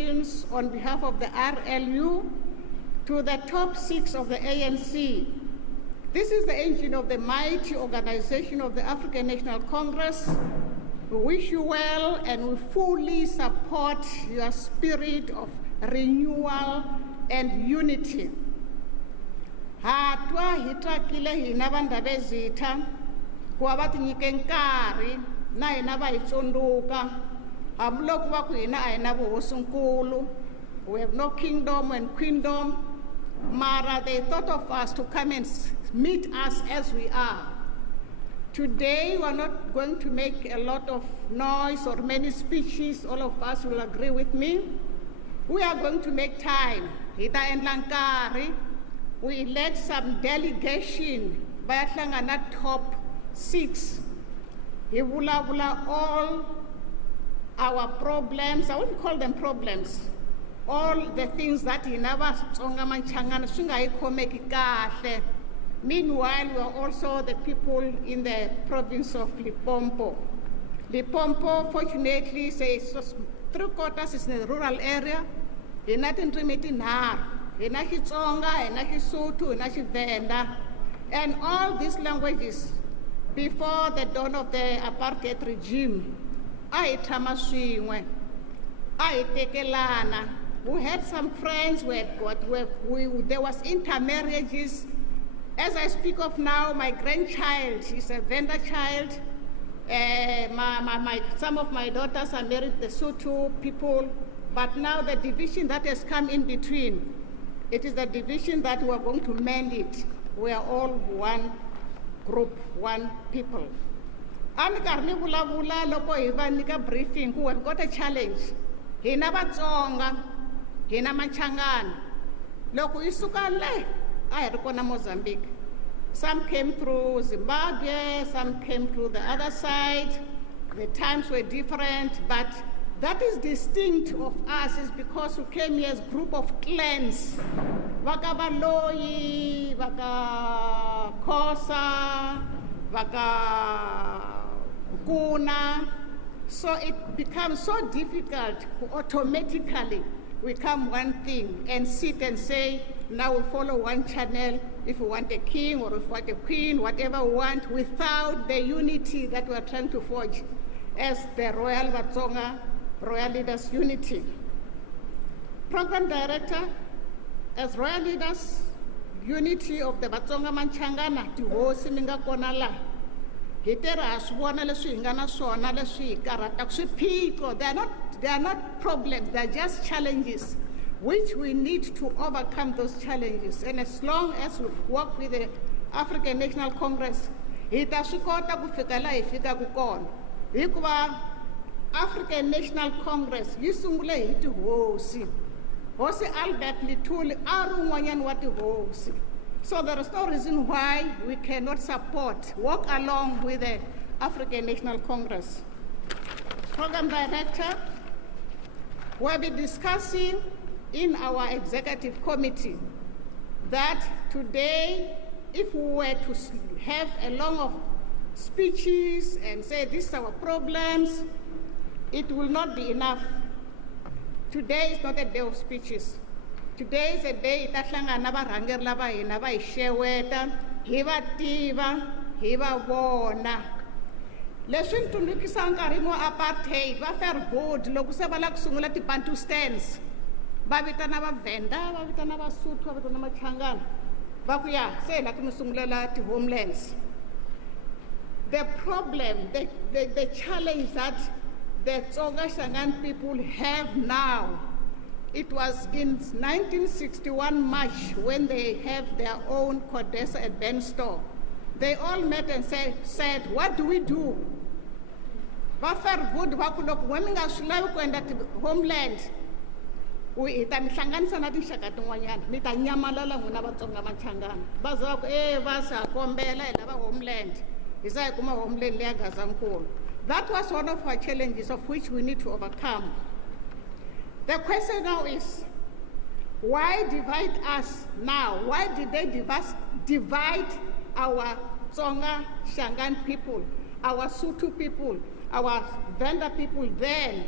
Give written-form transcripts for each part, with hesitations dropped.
congratulations on behalf of the RLU to the top 6 of the ANC. This is the engine of the mighty organization of the African National Congress. We wish you well and we fully support your spirit of renewal and unity. Hatwa hitakile hinabanda bezita kwa bati nyikenkari na hinaba ichonduka hamloku waku hina ainabu hosunkulu. We have no kingdom and queendom. Mara, they thought of us to come and meet us as we are. Today, we are not going to make a lot of noise or many speeches. All of us will agree with me. We are going to make time. Hita and Lankari, we led some delegation by the top 6. He will all our problems. I wouldn't call them problems. All the things that he never Tsonga and Shangaan. Meanwhile, we are also the people in the province of Limpopo. Limpopo, fortunately, is 3/4 is in a rural area. It's not in Nar, it's not Tsonga, it's not Sotho, it's not Venda. And all these languages, before the dawn of the apartheid regime, I tamaswingwe, I tekelana. We had some friends there was intermarriages. As I speak of now, my grandchild is a Venda child. Some of my daughters are married the Sotho people, but now the division that has come in between, it is the division that we are going to mend it. We are all one group, one people. Briefing, who have got a challenge. Hina Tsonga, hina Shangaan. Loko isuka le, ayarikona Mozambique. Some came through Zimbabwe, some came through the other side. The times were different, but that is distinct of us is because we came here as a group of clans. Vaka Baloyi, Vaka Kosa, Vaka Kuna. So it becomes so difficult to automatically become one thing and sit and say, now we follow one channel, if we want a king or if we want a queen, whatever we want, without the unity that we are trying to forge as the Royal Tsonga Royal Leaders Unity. Program Director, as Royal Leaders Unity of the Tsonga and Shangaan, to host Minga Konala. Hiteras wana leswi ingana sona leswi karata kusipiko. They are not problems, they are just challenges which we need to overcome those challenges. And as long as we work with the African National Congress, hitasukota kufikala ifika kukona. Hikuba African National Congress yisungule hiti hosi. Hosi Albert Lituli arungwanyan wati hosi. So there is no reason why we cannot work along with the African National Congress. Program Director, we'll be discussing in our executive committee that today, if we were to have a long of speeches and say these are our problems, it will not be enough. Today is not a day of speeches. Today is a day itahlanga nabaranger laba hina ba isheweta hiva tiva hiva bona leswi ntulukisa nkarhi wa apartheid va fair vote loko se va la kusungula ti-bantu stands va vitana va Venda va vitana va Sotho va vitana va Shangaan va ku ya se la ku musungulela ti-homelands. The problem, the challenge that the Tsonga Shangaan people have now, it was in 1961 March when they have their own Codesa and Ben store. They all met and said, what do we do? Good women are homeland. We hlanganisa na tinxaka tin'wanyana mi ta nyamalala n'wina Vatsonga va Shangaan va za ku va sa kombela hi lava homeland hi za hi kuma homeland leya Gazankulu. That was one of our challenges of which we need to overcome. The question now is, why divide us now? Why did they divide our Tsonga Shangaan people, our Sotho people, our Venda people then?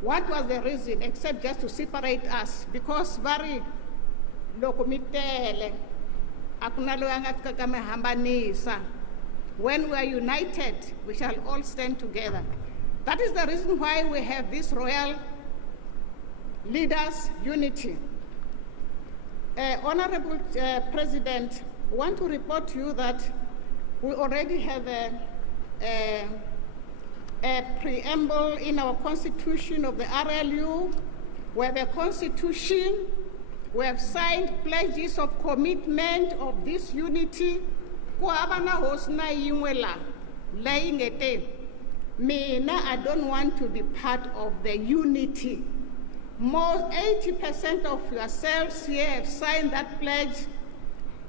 What was the reason except just to separate us? Because very lokumitele when we are united, we shall all stand together. That is the reason why we have this royal leaders' unity. Honorable President, I want to report to you that we already have a preamble in our constitution of the RLU. We have a constitution. We have signed pledges of commitment of this unity. Mina, I don't want to be part of the unity. More 80% of yourselves here have signed that pledge.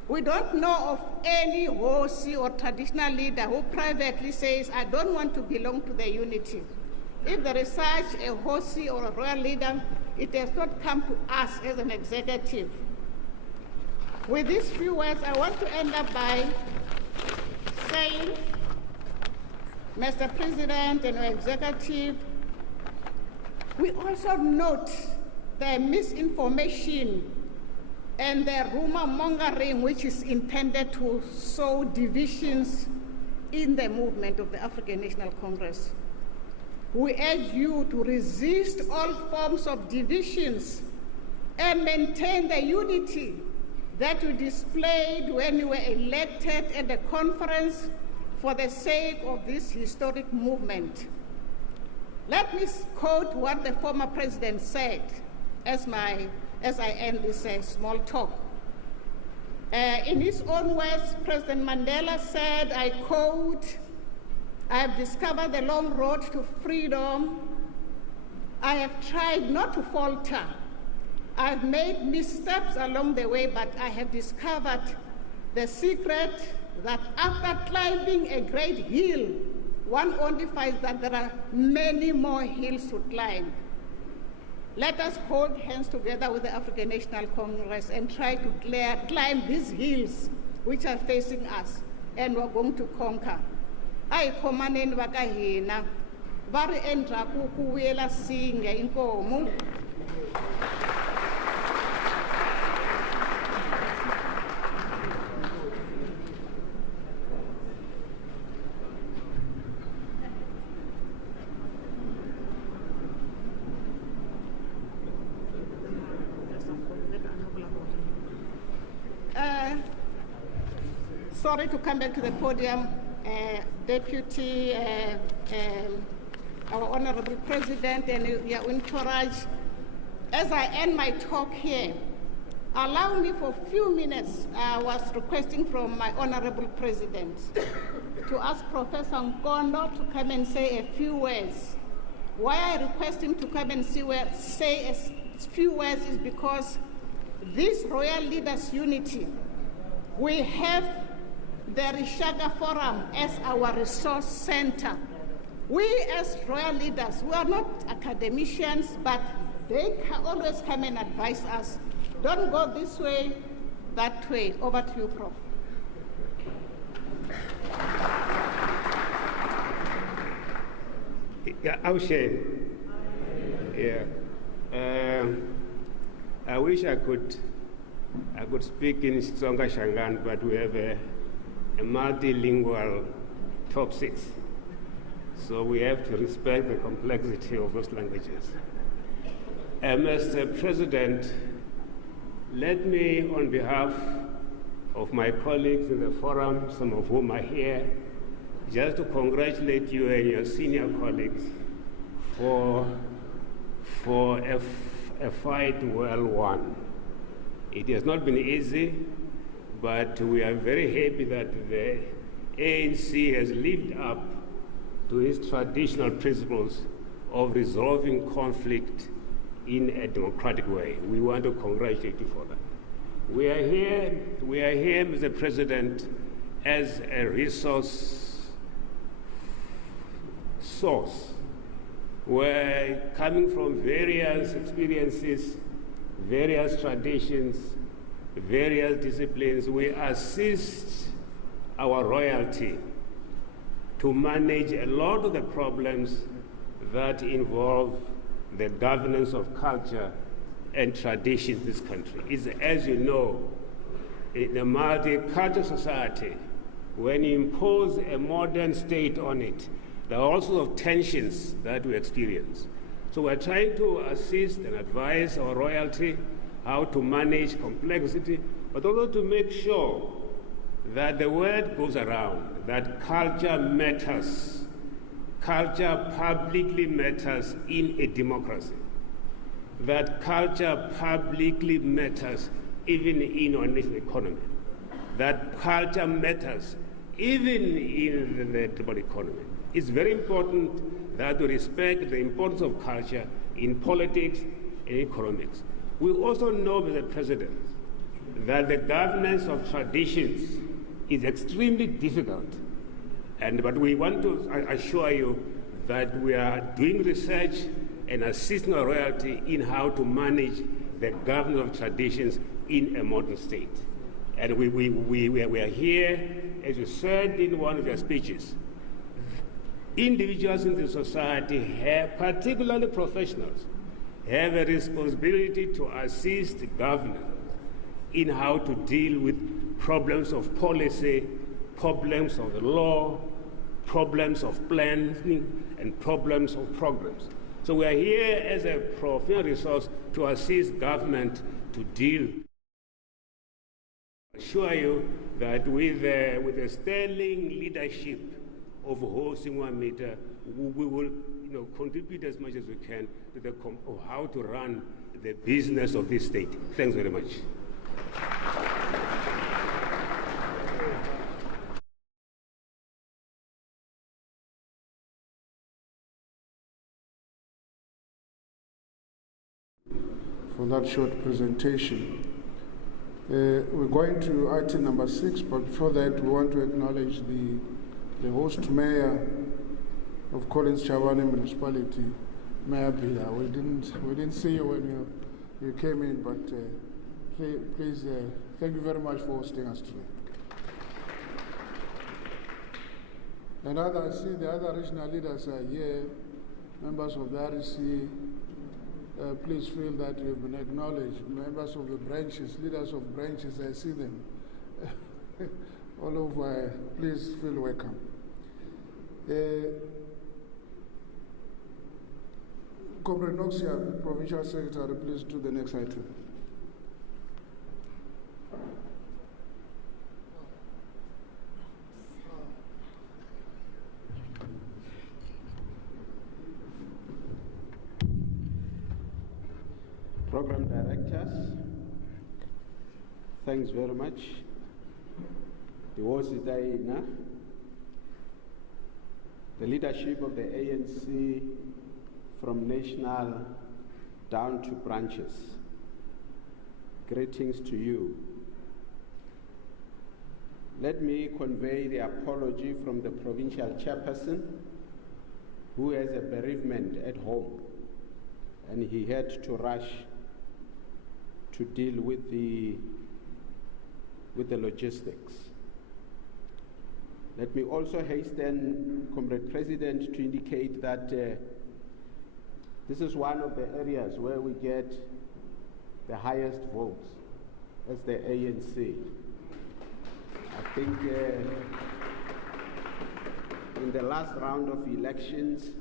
We don't know of any Hosi or traditional leader who privately says, I don't want to belong to the unity. If there is such a Hosi or a royal leader, it has not come to us as an executive. With these few words, I want to end up by saying, Mr. President and your executive, we also note the misinformation and the rumor mongering which is intended to sow divisions in the movement of the African National Congress. We urge you to resist all forms of divisions and maintain the unity that we displayed when we were elected at the conference for the sake of this historic movement. Let me quote what the former president said as I end this small talk. In his own words, President Mandela said, I quote, I have discovered the long road to freedom. I have tried not to falter. I've made missteps along the way, but I have discovered the secret that after climbing a great hill, one only finds that there are many more hills to climb. Let us hold hands together with the African National Congress and try to climb these hills which are facing us, and we're going to conquer. Ay khomaneni va ka hina va ri endzhaku ku vuyela singa inkomu. Sorry to come back to the podium, Deputy, our Honorable President and your entourage. As I end my talk here, allow me for a few minutes, I was requesting from my Honorable President to ask Professor Nkondo to come and say a few words. Why I request him to come and say a few words is because this Royal Leaders Unity, we have the Rishaga Forum as our resource center. We as royal leaders, we are not academicians, but they can always come and advise us. Don't go this way, that way. Over to you, Prof. Yeah, Aushe. Yeah. I wish I could speak in Tsonga and Shangaan, but we have a multilingual top 6. So we have to respect the complexity of those languages. Mr. President, let me, on behalf of my colleagues in the forum, some of whom are here, just to congratulate you and your senior colleagues for a fight well won. It has not been easy, but we are very happy that the ANC has lived up to its traditional principles of resolving conflict in a democratic way. We want to congratulate you for that. We are here, Mr. President, as a resource source. We're coming from various experiences, various traditions, various disciplines. We assist our royalty to manage a lot of the problems that involve the governance of culture and tradition in this country. It's, as you know, in a multicultural society, when you impose a modern state on it, there are all sorts of tensions that we experience. So we're trying to assist and advise our royalty how to manage complexity, but also to make sure that the word goes around, that culture matters. Culture publicly matters in a democracy. That culture publicly matters even in our national economy. That culture matters even in the global economy. It's very important that we respect the importance of culture in politics and economics. We also know, Mr. President, that the governance of traditions is extremely difficult. But we want to assure you that we are doing research and assisting our royalty in how to manage the governance of traditions in a modern state. And we are here, as you said in one of your speeches, individuals in the society, particularly professionals, have a responsibility to assist government in how to deal with problems of policy, problems of the law, problems of planning, and problems of programs. So we are here as a professional resource to assist government to deal. I assure you that with the sterling leadership of hosting one meter, we will contribute as much as we can to of how to run the business of this state. Thanks very much. For that short presentation. We're going to item number 6, but before that, we want to acknowledge the host mayor of Collins Chabane Municipality, Mayor Bila. We didn't see you when you came in, but please thank you very much for hosting us today. And I see the other regional leaders are here, members of the REC. Please feel that you've been acknowledged. Members of the branches, leaders of branches, I see them all over. Please feel welcome. Comrade Noxia, Provincial Secretary, please do the next item. Program directors, thanks very much. The leadership of the ANC from national down to branches, greetings to you. Let me convey the apology from the provincial chairperson who has a bereavement at home and he had to rush to deal with the logistics. Let me also hasten, Comrade President, to indicate that this is one of the areas where we get the highest votes as the ANC. I think in the last round of elections,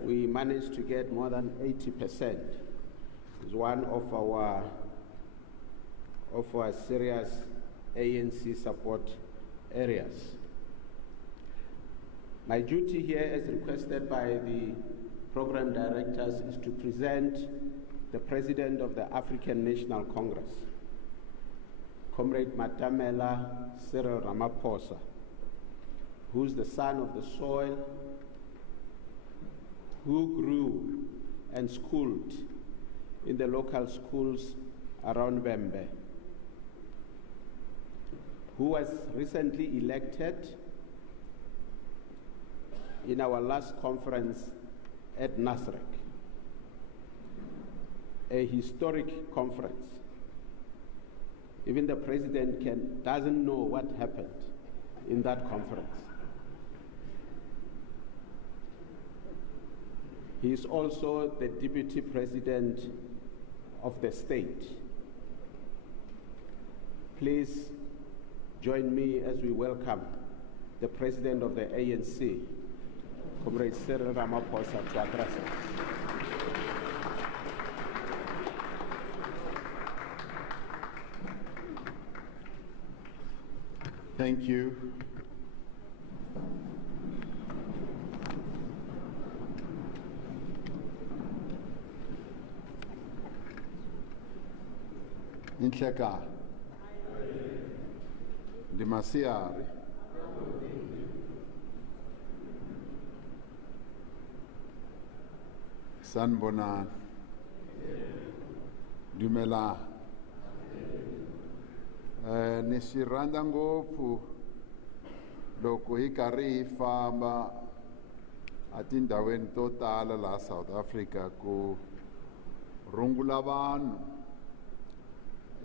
we managed to get more than 80%. It's one of our serious ANC support areas. My duty here, as requested by the program directors, is to present the President of the African National Congress, Comrade Matamela Cyril Ramaphosa, who's the son of the soil, who grew and schooled in the local schools around Bembe, who was recently elected in our last conference at Nasrec, a historic conference. Even the president doesn't know what happened in that conference. He is also the Deputy President of the state. Please join me as we welcome the President of the ANC, Comrade Cyril Ramaphosa, to address us. Thank you. Inhleka. Dimasiari. Sanbonan. Dumela. Ni swi rhandza ngopfu loko hi karhi hi famba atindhawini to tala laha South Africa ku rungula vanhu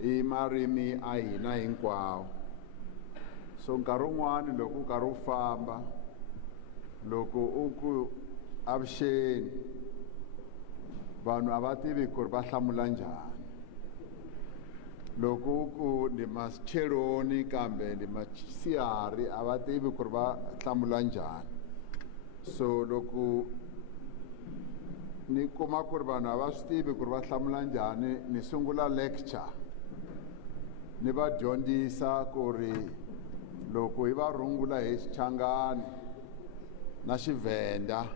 i marimi a hina hinkwawo. So nkarhi wun'wani loko u karhi u famba loko u ku avuxeni vanhu a va tivi ku ri va hlamula njhani. Loko ku ni macheloni kambe ni masiari a va tivi ku ri va hlamula njhani. So loko ni kuma ku ri vanhu a va swi tivi ku ri va hlamula njhani ni sungula lecture ni va dyondzisa ku ri loko hi va rungula hi Xichangani na Xivenda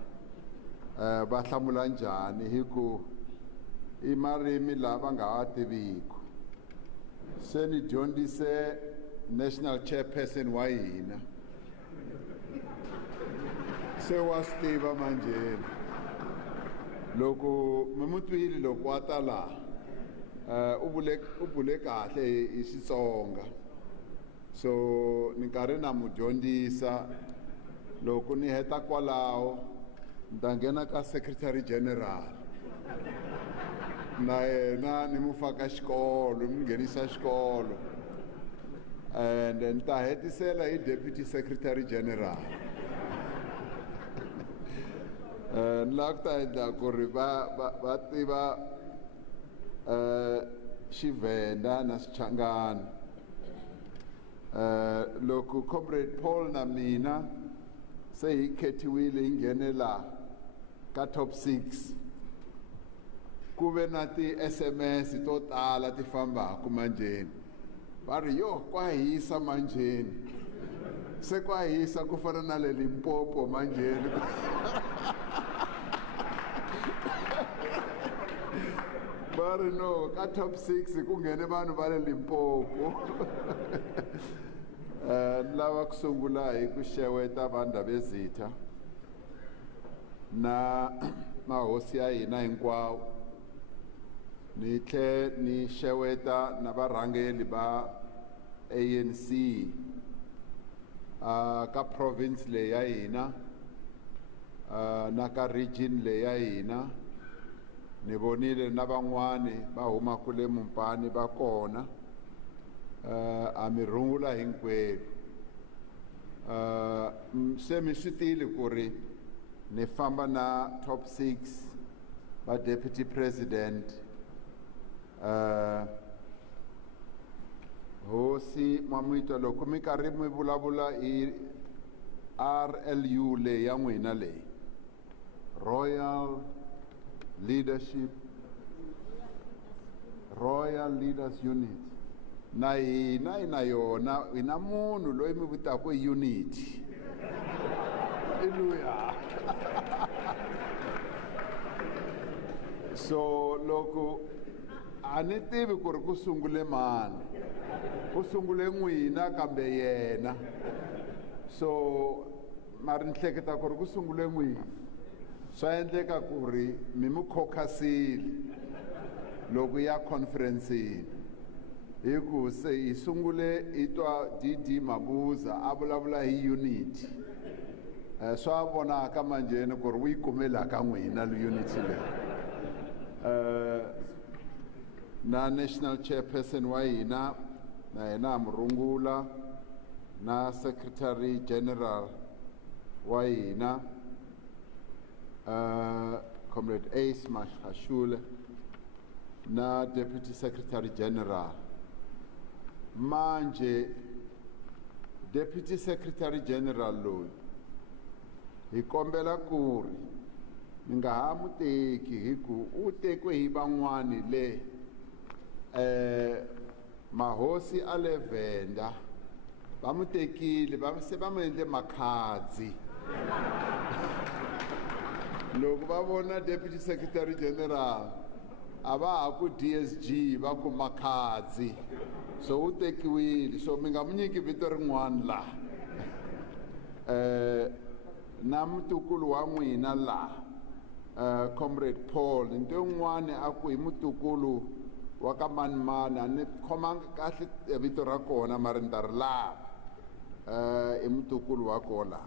va hlamula njhani hi ku i marimi lava nga wa tiviku. Se ni dyondzise national chairperson wa hina se wa swi tiva manjheni loko mi mu twile loko a ta laha u vule kahle hi Xitsonga. So ni karhi na mu dyondzisa loko ni heta kwalaho ni ta nghena ka secretary general na yena ni mu faka xikolo ni nghenisa xikolo and ni ta hetisela hi deputy secretary general. Ni lava ku ta endla ku ri va tiva Xivenda na Xichangani. Loko Comrade Paul na mina se hi khetiwile hi nghene laha ka top 6 ku ve na ti-SMS to tala ti fambaka manjheni va ri yo kwa hisa manjheni se kwa hisa ku fana na le Limpopo manjheni. Va ri no ka top 6 ku nghene vanhu va le Limpopo. Ni lava ku sungula hi ku xeweta vandabezitha na mahosi ya hina hinkwawo. Ni tlhe ni xeweta na varhangeri va ANC ka province leyi ya hina na ka region leyi ya hina. Ni vonile na van'wani va huma kule Mupani va kona. A mi rungula hinkwerhu. Se mi swi tile ku ri ni famba na top 6 va deputy president. Hosi Mamwita loko mi karhi mi vulavula hi RLU leyi ya n'wina leyi Royal Leaders Unit na hina na yona ina munhu loyi mi vitaka unity. Hallelujah. So loko a ni tivi ku ri ku sungule mani ku sungule n'wina kambe yena. So mari ni hleketa ku ri ku sungule n'wina swa endleka ku ri mi mu khokasile loko ya conference hi ku se hi sungule hi twa DD Mabuza a vulavula hi unity. Swa vonaka manjheni ku ri u yi kumela ka n'wina unity leyi. Na national chairperson wa hina na yena Murungula na secretary general wa hina Comrade Ace Mashashule, na Deputy Secretary General. Manje, Deputy Secretary General loyi, hi kombela ku ri mi nga ha mu teki hi ku u tekwe hi van'wani le mahosi a le Venda va mu tekile se va mu endle makhadzi. Loko va vona Deputy Secretary General a va ha ku DSG va ku makhadzi, so u tekiwile, so mi nga mu nyiki vito rin'wana laha. Na mutukulu wa n'wina laha, Comrade Paul, nto yin'wana a ku hi mutukulu wa ka manimani, a ni khomanga kahle vito ra kona mara ni ta ri lava, i mutukulu wa kola.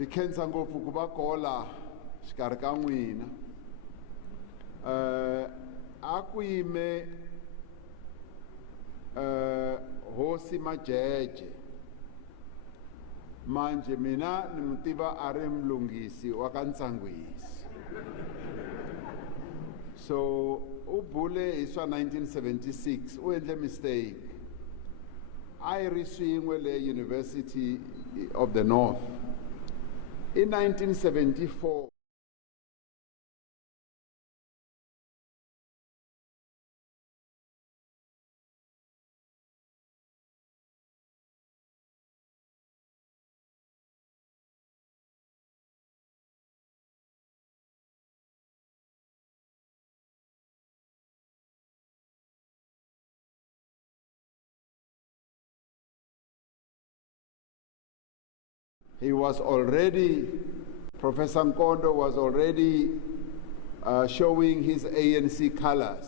I khensa ngopfu ku va kola xikarhi ka n'wina. A ku yime Hosi Majeje, manje mina ni mu tiva a ri mulunghisi wa ka Ntsangwisi. So u bule hi swa 1976, u endle mistake. A yi ri swin'we le University of the North. In 1974, he was already, Professor Nkondo was already showing his ANC colors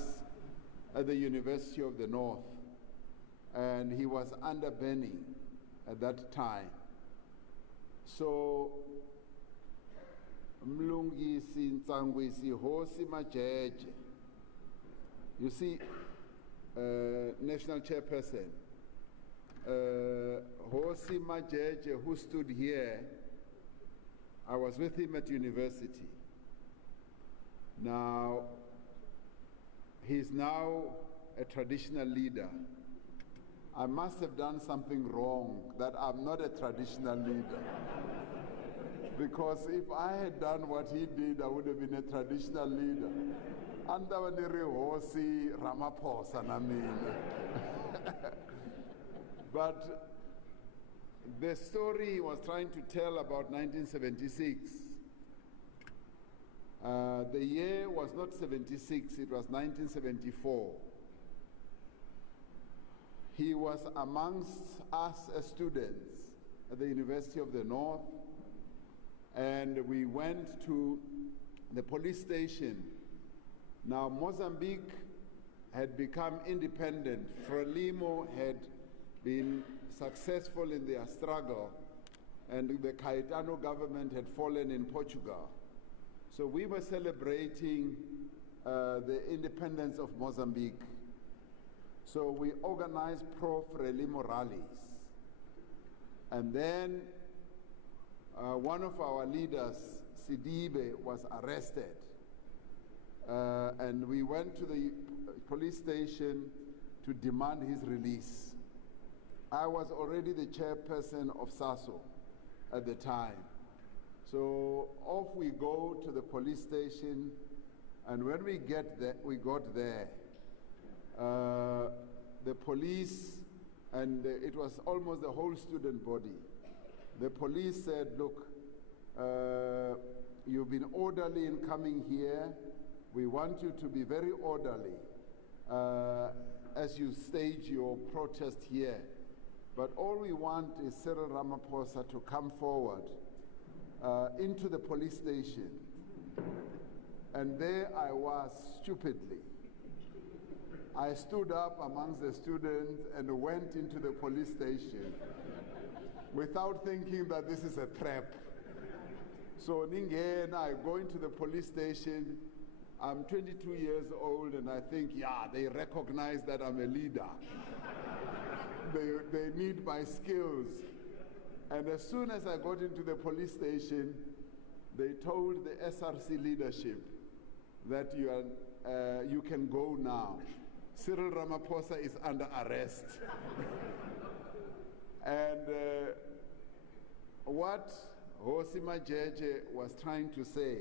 at the University of the North, and he was under banning at that time. So, Mlungisi Ntsangwisi Hosi Majeje, you see, National Chairperson, Hosi Majeje, who stood here, I was with him at university. Now, he's now a traditional leader. I must have done something wrong that I'm not a traditional leader. Because if I had done what he did, I would have been a traditional leader. Andavaniri Hosi Ramaphosa na mina. But the story he was trying to tell about 1976, the year was not 76, it was 1974. He was amongst us as students at the University of the North, and we went to the police station. Now, Mozambique had become independent. Frelimo had been successful in their struggle, and the Caetano government had fallen in Portugal. So we were celebrating the independence of Mozambique. So we organized pro-Frelimo rallies. And then one of our leaders, Sidibe, was arrested. And we went to the police station to demand his release. I was already the chairperson of SASO at the time. So off we go to the police station, and when we got there, the police, and it was almost the whole student body. The police said, look, you've been orderly in coming here. We want you to be very orderly as you stage your protest here. But all we want is Cyril Ramaphosa to come forward into the police station. And there I was, stupidly. I stood up amongst the students and went into the police station without thinking that this is a trap. So Ningen, I go into the police station. I'm 22 years old, and I think, yeah, they recognize that I'm a leader. They need my skills. And as soon as I got into the police station, they told the SRC leadership that you can go now. Cyril Ramaphosa is under arrest. And what Hosi Majeje was trying to say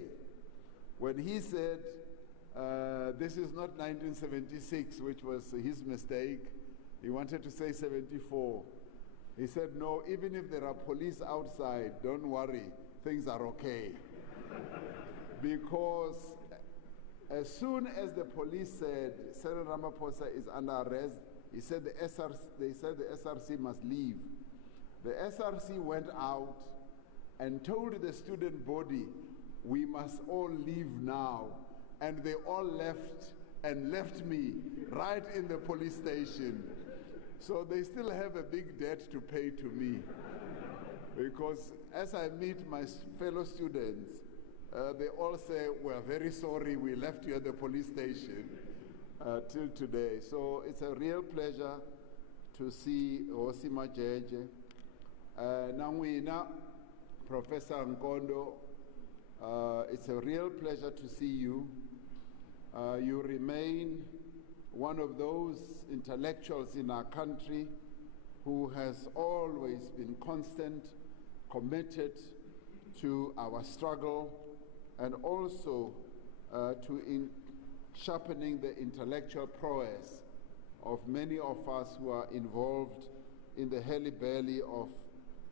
when he said, this is not 1976, which was his mistake, he wanted to say 74. He said, no, even if there are police outside, don't worry, things are okay. Because as soon as the police said Cyril Ramaphosa is under arrest, they said the SRC must leave. The SRC went out and told the student body, we must all leave now. And they all left and left me right in the police station. So they still have a big debt to pay to me. Because as I meet my fellow students, they all say, we're very sorry we left you at the police station till today. So it's a real pleasure to see Hosi Majeje. Nangwina, Professor Nkondo, it's a real pleasure to see you. You remain one of those intellectuals in our country who has always been constant, committed to our struggle, and also to sharpening the intellectual prowess of many of us who are involved in the hurly-burly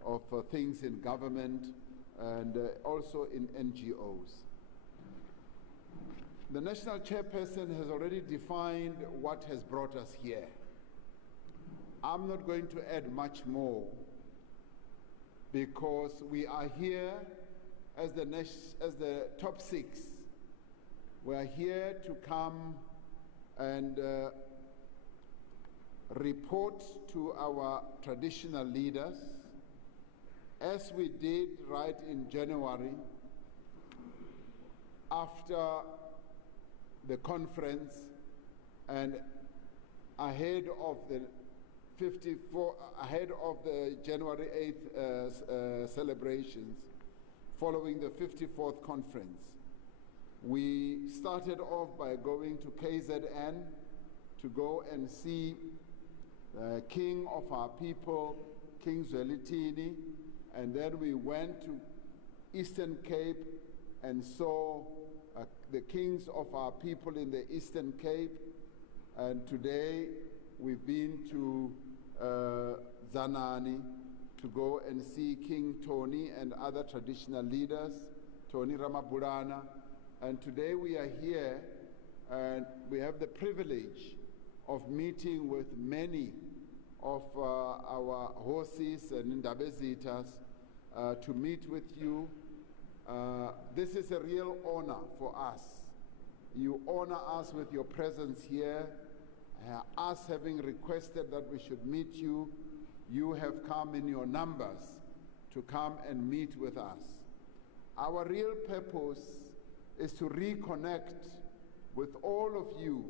of things in government and also in NGOs. The national chairperson has already defined what has brought us here. I'm not going to add much more because we are here as the top six. We are here to come and report to our traditional leaders, as we did right in January after the conference and ahead of the January 8th celebrations, following the 54th conference. We started off by going to KZN to go and see the king of our people, King Zwelithini, and then we went to Eastern Cape and saw the kings of our people in the Eastern Cape, and today we've been to Zanani to go and see King Tony and other traditional leaders, Tony Ramabulana, and today we are here and we have the privilege of meeting with many of our horses and Ndabezitas to meet with you. This is a real honor for us. You honor us with your presence here. Us having requested that we should meet you, you have come in your numbers to come and meet with us. Our real purpose is to reconnect with all of you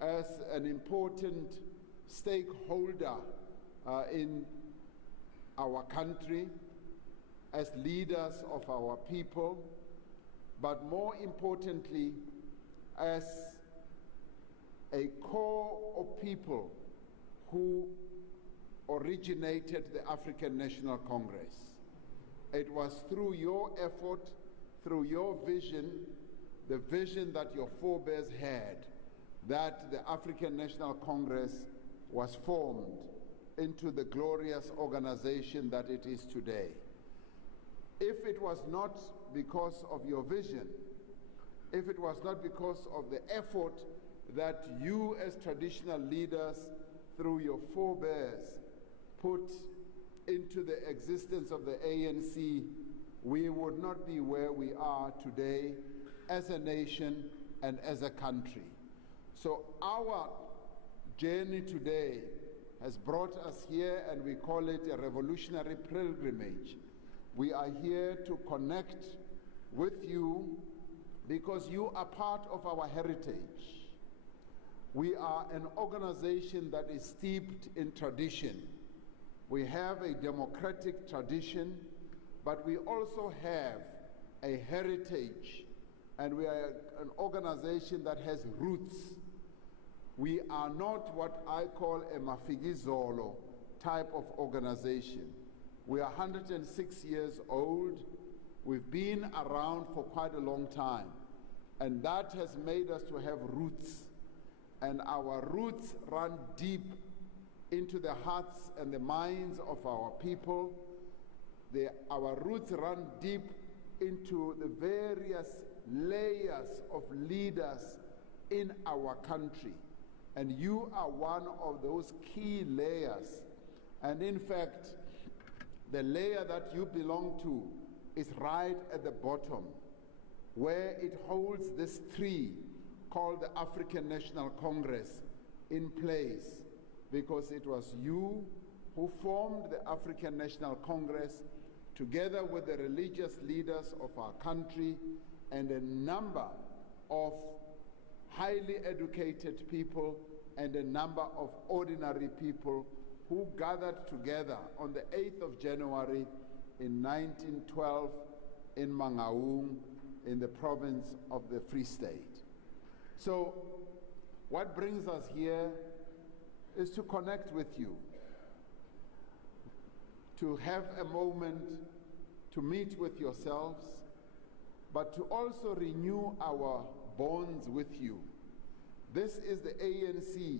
as an important stakeholder in our country, as leaders of our people, but more importantly, as a core of people who originated the African National Congress. It was through your effort, through your vision, the vision that your forebears had, that the African National Congress was formed into the glorious organization that it is today. If it was not because of your vision, if it was not because of the effort that you as traditional leaders through your forebears put into the existence of the ANC, we would not be where we are today as a nation and as a country. So our journey today has brought us here, and we call it a revolutionary pilgrimage. We are here to connect with you because you are part of our heritage. We are an organization that is steeped in tradition. We have a democratic tradition, but we also have a heritage, and we are an organization that has roots. We are not what I call a Mafikizolo type of organization. We are 106 years old. We've been around for quite a long time, and that has made us to have roots. And our roots run deep into the hearts and the minds of our people. Our roots run deep into the various layers of leaders in our country. And you are one of those key layers. And in fact, the layer that you belong to is right at the bottom, where it holds this tree called the African National Congress in place, because it was you who formed the African National Congress together with the religious leaders of our country and a number of highly educated people and a number of ordinary people who gathered together on the 8th of January in 1912 in Mangaung in the province of the Free State. So what brings us here is to connect with you, to have a moment to meet with yourselves, but to also renew our bonds with you. This is the ANC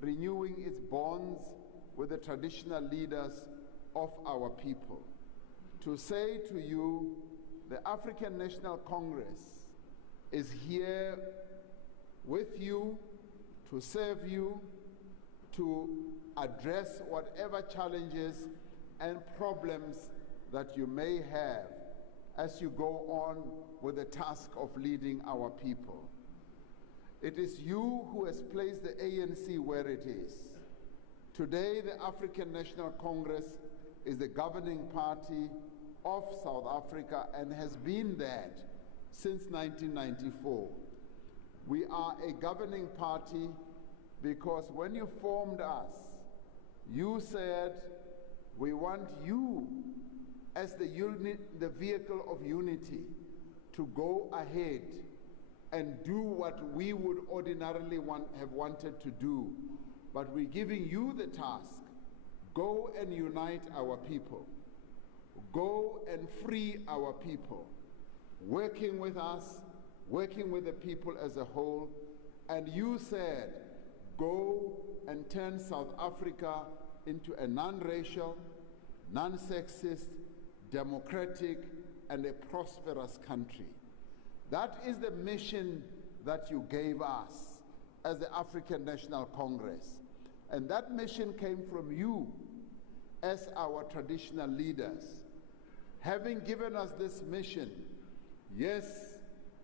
renewing its bonds with the traditional leaders of our people. To say to you, the African National Congress is here with you, to serve you, to address whatever challenges and problems that you may have as you go on with the task of leading our people. It is you who has placed the ANC where it is. Today, the African National Congress is the governing party of South Africa and has been that since 1994. We are a governing party because when you formed us, you said, we want you as the vehicle of unity to go ahead and do what we would ordinarily have wanted to do. But we're giving you the task. Go and unite our people. Go and free our people. Working with us, working with the people as a whole. And you said, go and turn South Africa into a non-racial, non-sexist, democratic, and a prosperous country. That is the mission that you gave us as the African National Congress. And that mission came from you as our traditional leaders. Having given us this mission, yes,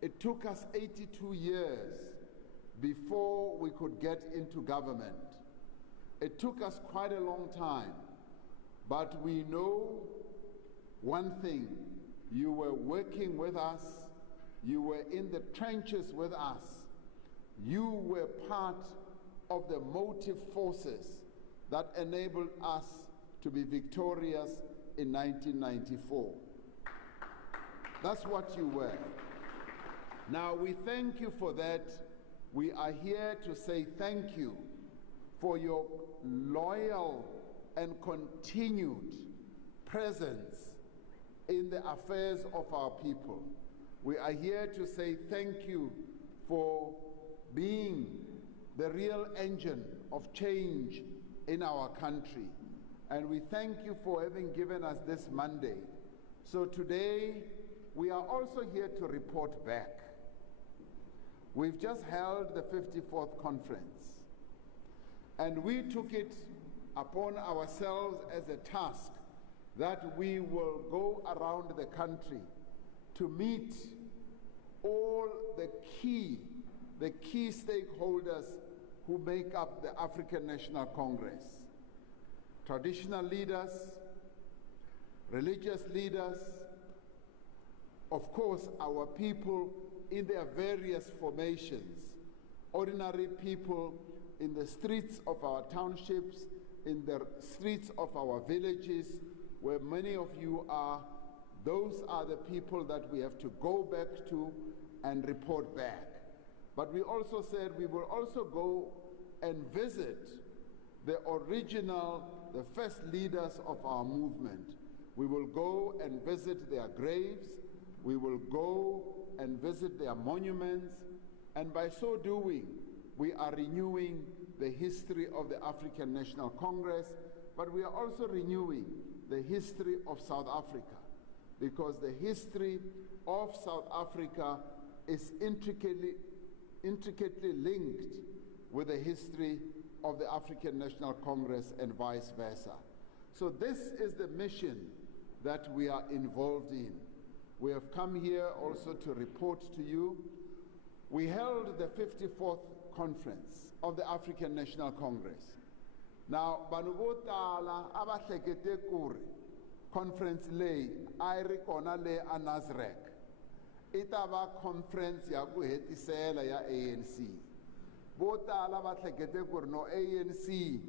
it took us 82 years before we could get into government. It took us quite a long time, but we know one thing: you were working with us, you were in the trenches with us, you were part of the motive forces that enabled us to be victorious in 1994. That's what you were. Now, we thank you for that. We are here to say thank you for your loyal and continued presence in the affairs of our people. We are here to say thank you for being the real engine of change in our country. And we thank you for having given us this mandate. So today, we are also here to report back. We've just held the 54th conference, and we took it upon ourselves as a task that we will go around the country to meet all the key stakeholders who make up the African National Congress. Traditional leaders, religious leaders, of course our people in their various formations, ordinary people in the streets of our townships, in the streets of our villages, where many of you are Those are the people that we have to go back to and report back. But we also said we will also go and visit the first leaders of our movement. We will go and visit their graves. We will go and visit their monuments. And by so doing, we are renewing the history of the African National Congress, but we are also renewing the history of South Africa, because the history of South Africa is intricately linked with the history of the African National Congress and vice versa. So this is the mission that we are involved in. We have come here also to report to you. We held the 54th conference of the African National Congress. Now, vanhu vo tala a va hlekete ku ri conference leyi a yi ri kona le a Nasrec i ta va conference ya ku hetisela ya ANC. Vo tala va hlekete ku ri no ANC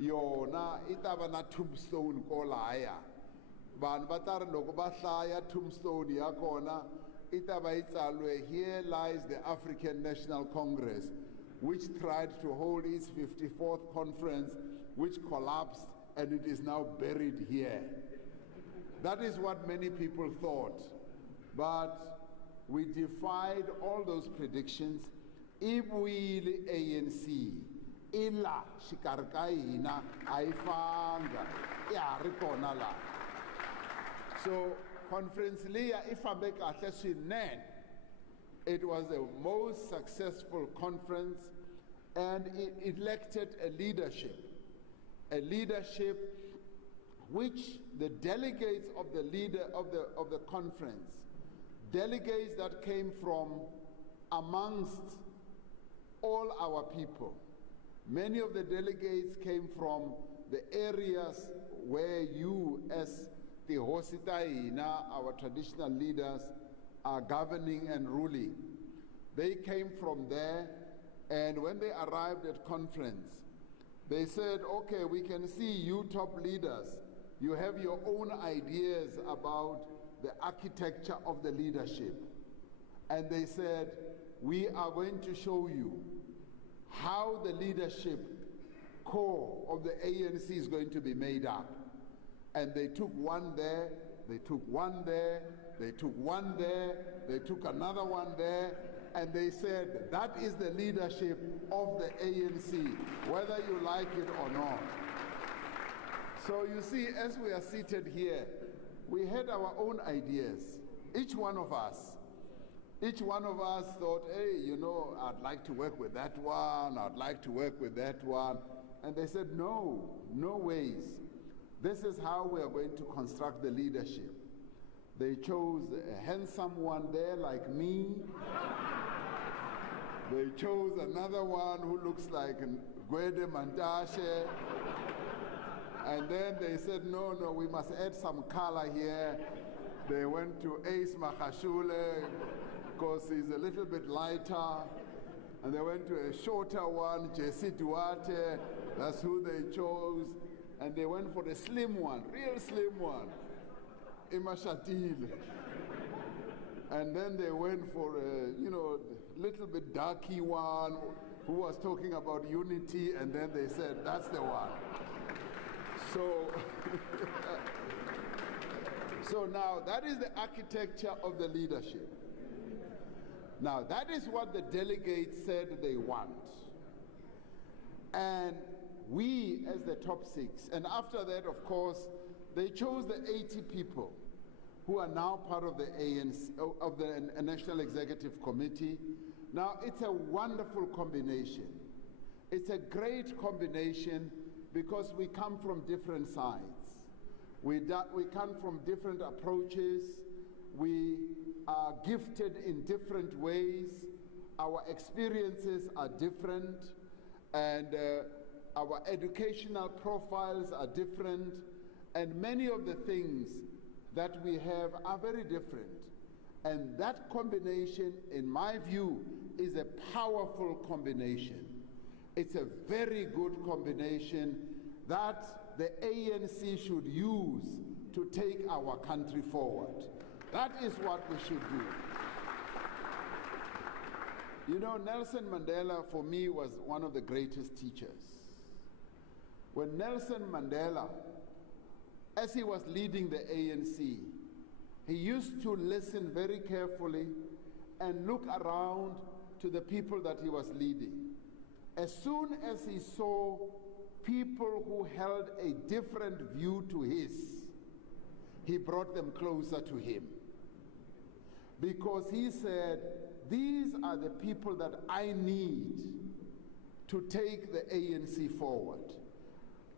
yona i ta va na tombstone kolaya. Vanhu va ta ri loko va hlaya tombstone ya kona i ta va yi tsaliwe, here lies the African National Congress, which tried to hold its 54th conference, which collapsed, and it is now buried here. That is what many people thought. But we defied all those predictions. Ibuyile ANC ila xikarhi ka hina a yi fanga ya ha ri kona la. So conference leya I fambe kahle swinene. It was the most successful conference, and it elected a leadership which the delegates of the conference, delegates that came from amongst all our people. Many of the delegates came from the areas where you, as the Hositaina, our traditional leaders, are governing and ruling. They came from there, and when they arrived at conference, they said, okay, we can see you top leaders, you have your own ideas about the architecture of the leadership. And they said, we are going to show you how the leadership core of the ANC is going to be made up. And they took one there, they took one there, they took one there, they took another one there, and they said, that is the leadership of the ANC, whether you like it or not. So you see, as we are seated here, we had our own ideas. Each one of us thought, hey, you know, I'd like to work with that one, I'd like to work with that one. And they said, no, no ways. This is how we are going to construct the leadership. They chose a handsome one there like me. They chose another one who looks like Gwede Mantashe. And then they said, no, we must add some color here. They went to Ace Makashule, because he's a little bit lighter. And they went to a shorter one, Jesse Duarte. That's who they chose. And they went for the slim one, real slim one, Imashatil. And then they went for a, little bit darky one who was talking about unity, and then they said, that's the one. So now that is the architecture of the leadership. Now that is what the delegates said they want. And we, as the top six, and after that, of course, they chose the 80 people who are now part of the ANC, of the National Executive Committee. Now, it's a wonderful combination. It's a great combination because we come from different sides. We come from different approaches. We are gifted in different ways. Our experiences are different, and our educational profiles are different, and many of the things that we have are very different. And that combination, in my view, is a powerful combination. It's a very good combination that the ANC should use to take our country forward. That is what we should do. You know, Nelson Mandela, for me, was one of the greatest teachers. When Nelson Mandela, as he was leading the ANC, he used to listen very carefully and look around to the people that he was leading. As soon as he saw people who held a different view to his, he brought them closer to him. Because he said, these are the people that I need to take the ANC forward.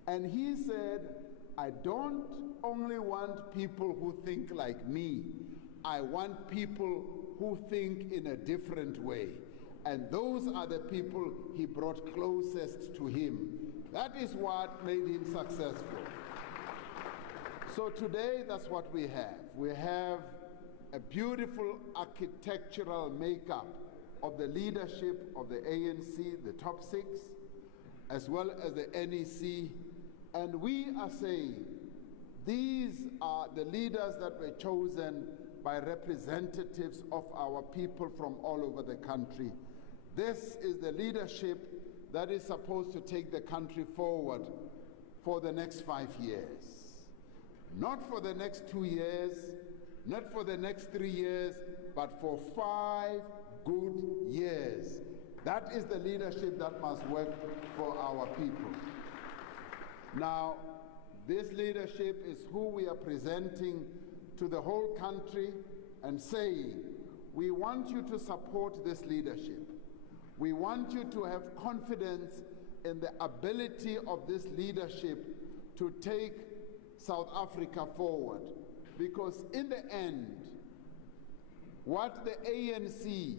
And he said, I don't only want people who think like me, I want people who think in a different way. And those are the people he brought closest to him. That is what made him successful. So today, that's what we have. We have a beautiful architectural makeup of the leadership of the ANC, the top six, as well as the NEC. And we are saying these are the leaders that were chosen by representatives of our people from all over the country. This is the leadership that is supposed to take the country forward for the next 5 years. Not for the next 2 years, not for the next 3 years, but for 5 good years. That is the leadership that must work for our people. Now, this leadership is who we are presenting to the whole country and saying, we want you to support this leadership. We want you to have confidence in the ability of this leadership to take South Africa forward. Because in the end, what the ANC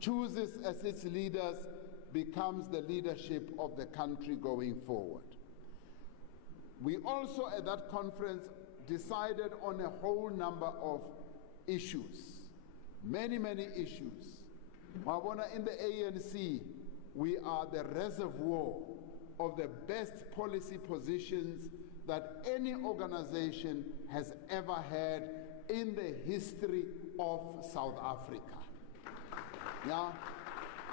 chooses as its leaders becomes the leadership of the country going forward. We also at that conference decided on a whole number of issues, many issues. Mabona, in the ANC, we are the reservoir of the best policy positions that any organization has ever had in the history of South Africa. Now,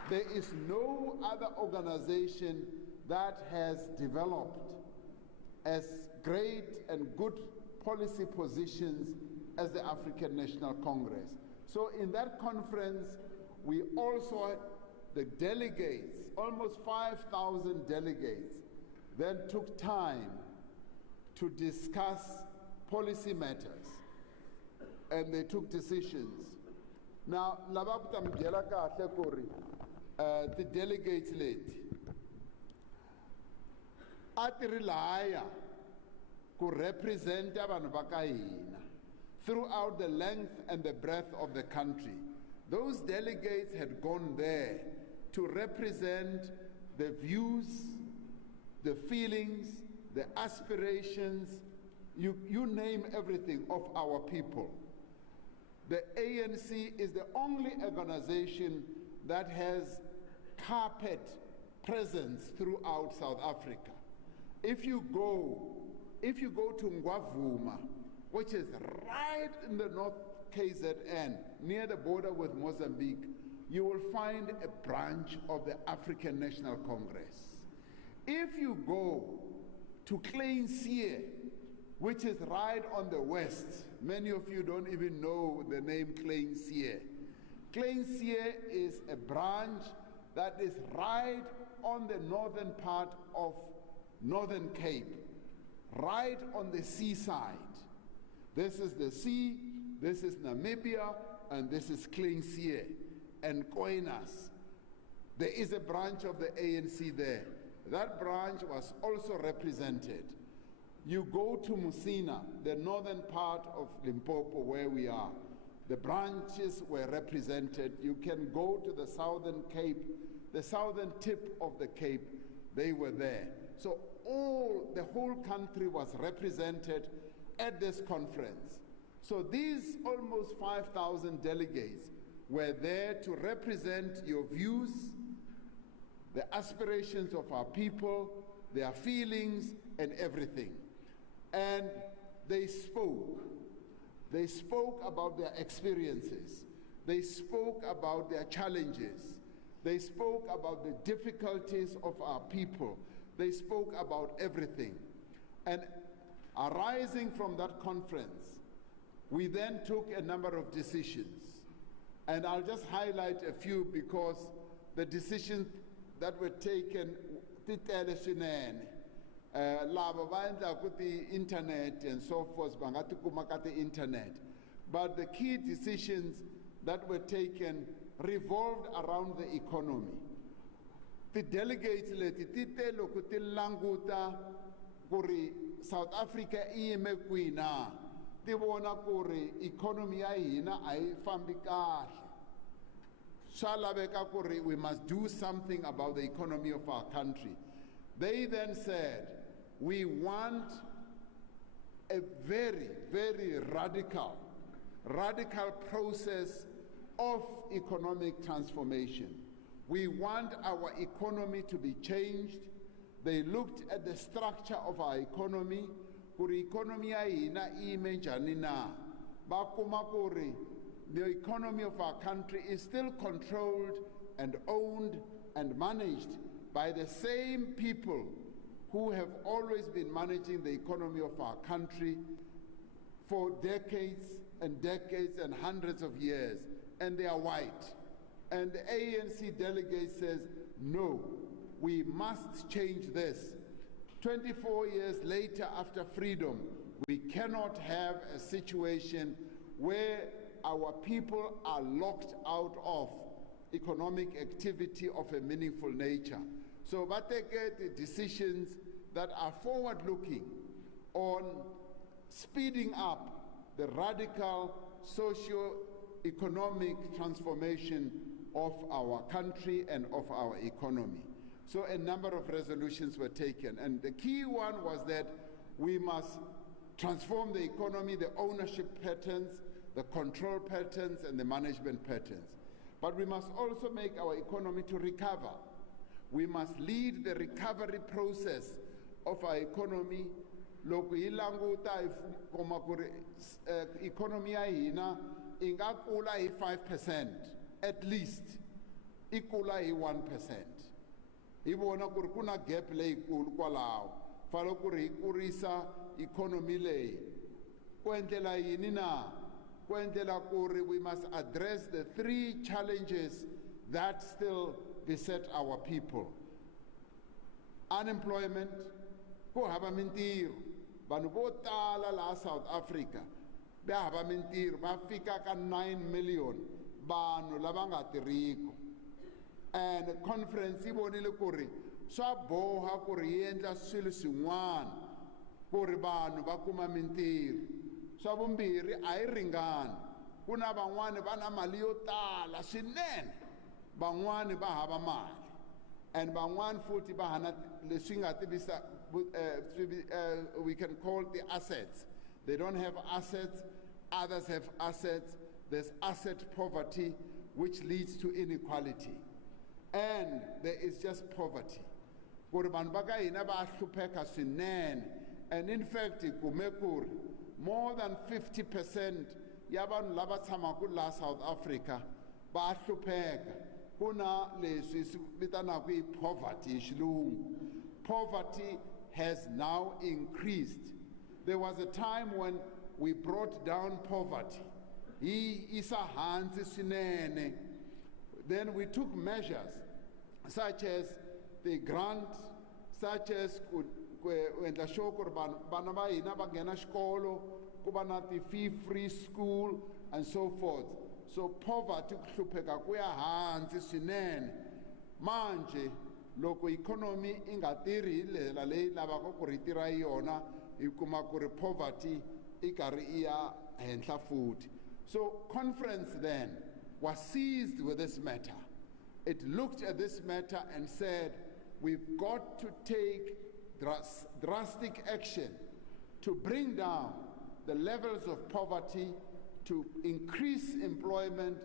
there is no other organization that has developed as great and good policy positions as the African National Congress. So in that conference, we also, the delegates, almost 5,000 delegates, then took time to discuss policy matters, and they took decisions. Now, the delegates late, ku represent abantu va ka hina throughout the length and the breadth of the country. Those delegates had gone there to represent the views, the feelings, the aspirations, you name everything, of our people. The ANC is the only organization that has carpet presence throughout South Africa. If you go to Ngwavuma, which is right in the North KZN, near the border with Mozambique, you will find a branch of the African National Congress. If you go to Kleinsier, which is right on the west, many of you don't even know the name Kleinsier. Kleinsier is a branch that is right on the northern part of Northern Cape, right on the seaside. This is the sea, this is Namibia, and this is Kleinsier and Koinas. There is a branch of the ANC there. That branch was also represented. You go to Musina, the northern part of Limpopo where we are. The branches were represented. You can go to the southern Cape, the southern tip of the Cape, they were there. So the whole country was represented at this conference. So these almost 5,000 delegates were there to represent your views, the aspirations of our people, their feelings, and everything. And they spoke. They spoke about their experiences. They spoke about their challenges. They spoke about the difficulties of our people. They spoke about everything. And arising from that conference, we then took a number of decisions. And I'll just highlight a few because the decisions that were taken, lava va endla ku ti-internet and so forth, va nga tikuma ka ti-internet. But the key decisions that were taken revolved around the economy. The delegates leti ti te loko ti languta ku ri South Africa I yime kwihi na, ti vona ku ri economy ya hina a yi fambi kahle. Swa laveka ku ri we must do something about the economy of our country. They then said, we want a very, very radical process of economic transformation. We want our economy to be changed. They looked at the structure of our economy. Kuri economy ya hina ime njhani na. Ba kuma kuri the economy of our country is still controlled and owned and managed by the same people who have always been managing the economy of our country for decades and decades and hundreds of years, and they are white. And the ANC delegate says, no, we must change this. 24 years later after freedom, we cannot have a situation where our people are locked out of economic activity of a meaningful nature. So we take the decisions that are forward-looking on speeding up the radical socio-economic transformation of our country and of our economy. So a number of resolutions were taken, and the key one was that we must transform the economy, the ownership patterns, the control patterns, and the management patterns. But we must also make our economy to recover. We must lead the recovery process of our economy. Loko hi languta kuma ku ri economy ya hina inga kula hi 5%, at least ikula hi 1%. Hi vona ku ri kuna gap leyikulu kwalaho. Falo ku ri hi kurisa economy leyi. Ku endlela yini na? Ku endlela ku ri we must address the three challenges that still beset our people. Unemployment, ku hava mintirho. Vanhu vo tala la South Africa va hava mintirho, va fika ka 9 million vanhu lava nga tirhiko. And conference yi vonile ku ri swa boha ku ri yi endla swilo swin'wana ku ri vanhu va kuma mintirho. Swa vumbirhi a yi ringani. Ku na van'wani va na mali yo tala swinene, van'wani va hava mali. And van'wani futhi va hana leswi nga tivisa we can call the assets. They don't have assets, others have assets. There's asset poverty, which leads to inequality. And there is just poverty. And in fact, more than 50% yabantu lava tshamaka la South Africa va hlupheka. Kuna leswi vitanaka hi poverty hi xilungu. Poverty has now increased. There was a time when we brought down poverty. Isa hansi swinene. Then we took measures such as the grant, such as endla sure ku ri vana va hina va nghena xikolo, ku va na ti-fee-free school and so forth. So poverty ku hlupheka ku ya hansi swinene. Manje loko economy i nga tirhi hi ndlela leyi lavaka ku ri tirha yona, hi kuma ku ri poverty i karhi i ya henhla futhi. So conference then was seized with this matter. It looked at this matter and said, we've got to take drastic action to bring down the levels of poverty, to increase employment,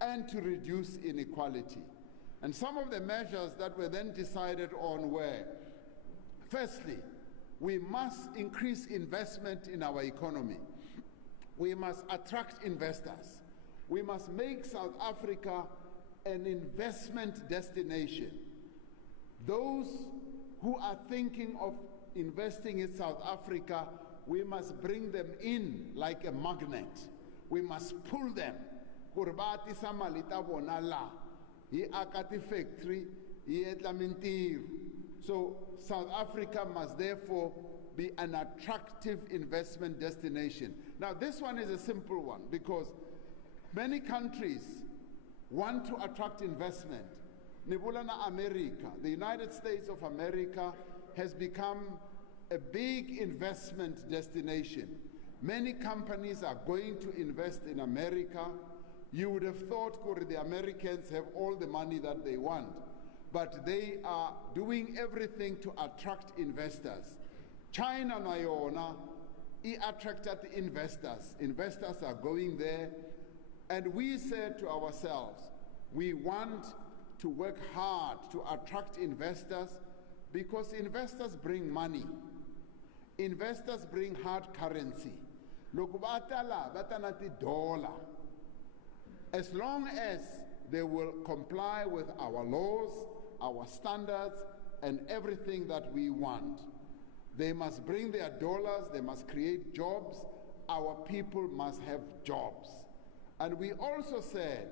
and to reduce inequality. And some of the measures that were then decided on were, firstly, We must increase investment in our economy. We must attract investors. We must make South Africa an investment destination. Those who are thinking of investing in South Africa, we must bring them in like a magnet. We must pull them. Kurbati samalita bona la. Hi akati factory, hi etla mintiru. So South Africa must therefore be an attractive investment destination. Now this one is a simple one because many countries want to attract investment. Nibulana America, the United States of America has become a big investment destination. Many companies are going to invest in America. You would have thought the Americans have all the money that they want, but they are doing everything to attract investors. China Nayona, attracted investors. Investors are going there, and we said to ourselves, we want to work hard to attract investors because investors bring money. Investors bring hard currency. As long as they will comply with our laws, our standards, and everything that we want. They must bring their dollars, they must create jobs, our people must have jobs. And we also said,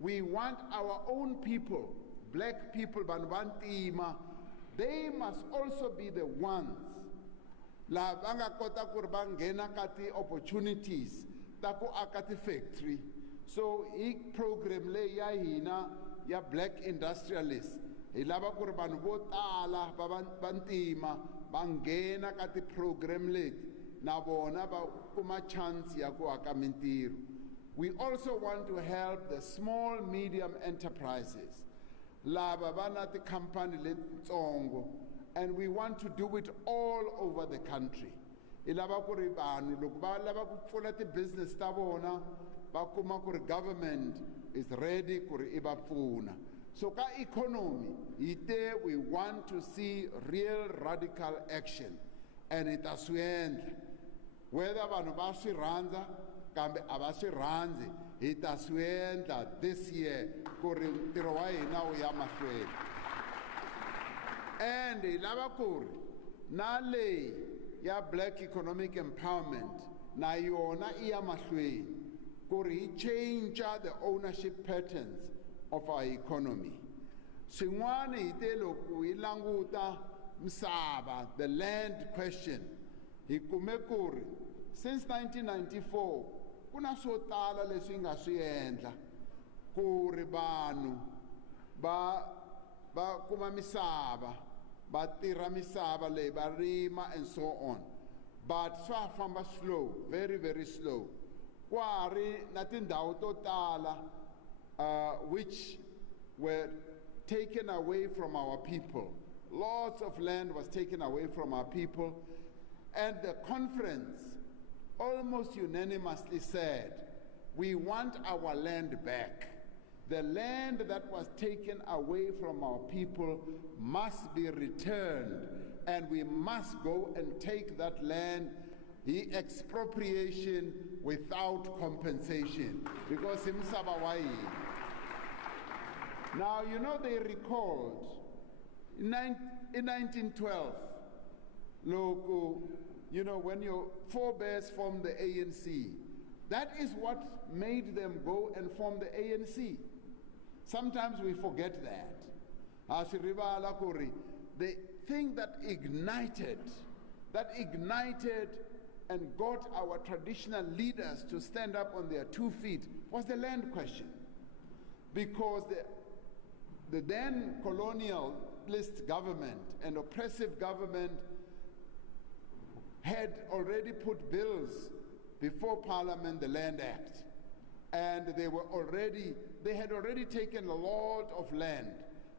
we want our own people, black people, Banwantima, they must also be the ones la banga kota kurbangena kati opportunities taku akati factory. So I program le ya hina ya black industrialists hilava kurban votala bantima bangena kati program leti na bona ba kuma chance ya ku aka mintiru. We also want to help the small medium enterprises lava bana ti company le Tsongo, and we want to do it all over the country. Ilava ku ri vanhu loko va lava ku pfula ti business ta vona va kuma ku ri government is ready ku ri i va pfuna. So ka economy ite we want to see real radical action, and it ta swi endla whether vanhu va swi rhandza kambe a va swi rhandzi hi ta swi endla this year ku ri ntirho wa hina wu ya mahlweni. And hi lava ku ri na leyi ya black economic empowerment na yona I ya mahlweni ku ri hi change the ownership patterns of our economy. Swin'wana hi te loko hi languta misava, the land question, hi kume ku ri since 1994 kuna swo tala leswi nga swi endla ku ri vanhu ba kuma misava, ba tirha misava leyi ba rima and so on, but swa famba slow, very very slow. Kwa ri na tindhawu to tala which were taken away from our people. Lots of land was taken away from our people, and the conference almost unanimously said, we want our land back. The land that was taken away from our people must be returned, and we must go and take that land, the expropriation without compensation, because imsaba wai. Now, you know, they recalled in 1912, local, you know, when your forebears formed the ANC, that is what made them go and form the ANC. Sometimes we forget that. The thing that ignited and got our traditional leaders to stand up on their 2 feet was the land question. Because the then colonialist government and oppressive government had already put bills before Parliament, the Land Act, and they had already taken a lot of land,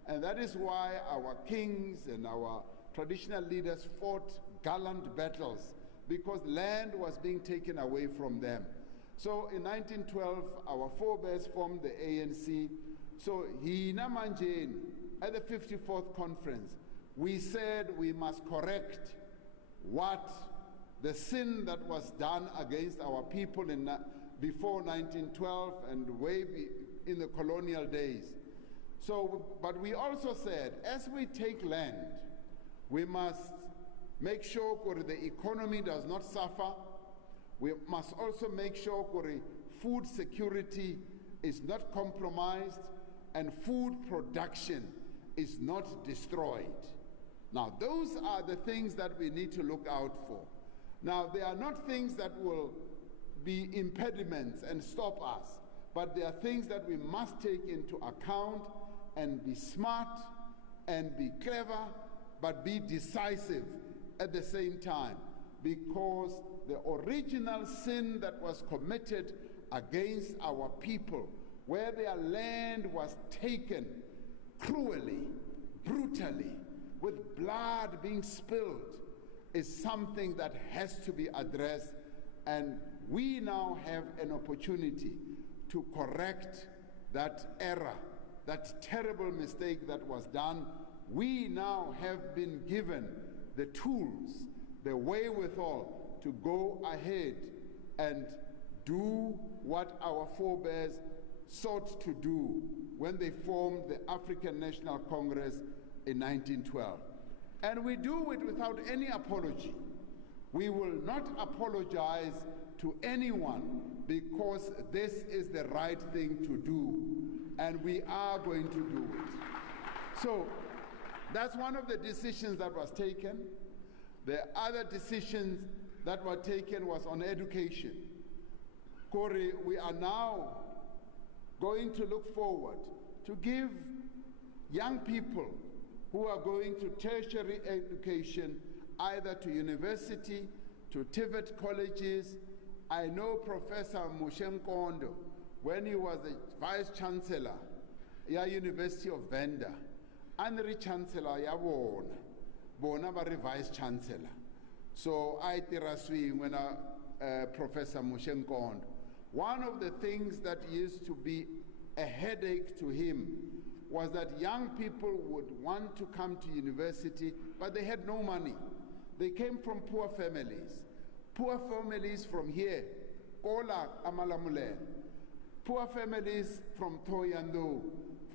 and that is why our kings and our traditional leaders fought gallant battles, because land was being taken away from them. So in 1912, our forebears formed the ANC. So hina manjeni, at the 54th conference, we said we must correct what the sin that was done against our people before 1912 and in the colonial days. So, but we also said, as we take land, we must make sure that the economy does not suffer. We must also make sure that food security is not compromised and food production is not destroyed. Now, those are the things that we need to look out for. Now, they are not things that will be impediments and stop us, but they are things that we must take into account and be smart and be clever, but be decisive at the same time, because the original sin that was committed against our people, where their land was taken cruelly, brutally, with blood being spilled, is something that has to be addressed, and we now have an opportunity to correct that error, that terrible mistake that was done. We now have been given the tools, the wherewithal to go ahead and do what our forebears sought to do when they formed the African National Congress in 1912. And we do it without any apology. We will not apologize to anyone, because this is the right thing to do, and we are going to do it. So that's one of the decisions that was taken. The other decisions that were taken was on education. Corey, we are now going to look forward to give young people who are going to tertiary education, either to university, to TVET colleges. I know Professor Mushenkondo, when he was the Vice Chancellor, University of Venda, and Chancellor Yabona, Bona bari Vice Chancellor. So I tiraswi when Professor Mushenkondo. One of the things that used to be a headache to him was that young people would want to come to university, but they had no money. They came from poor families from here, Kola Amalamule, poor families from Toyando,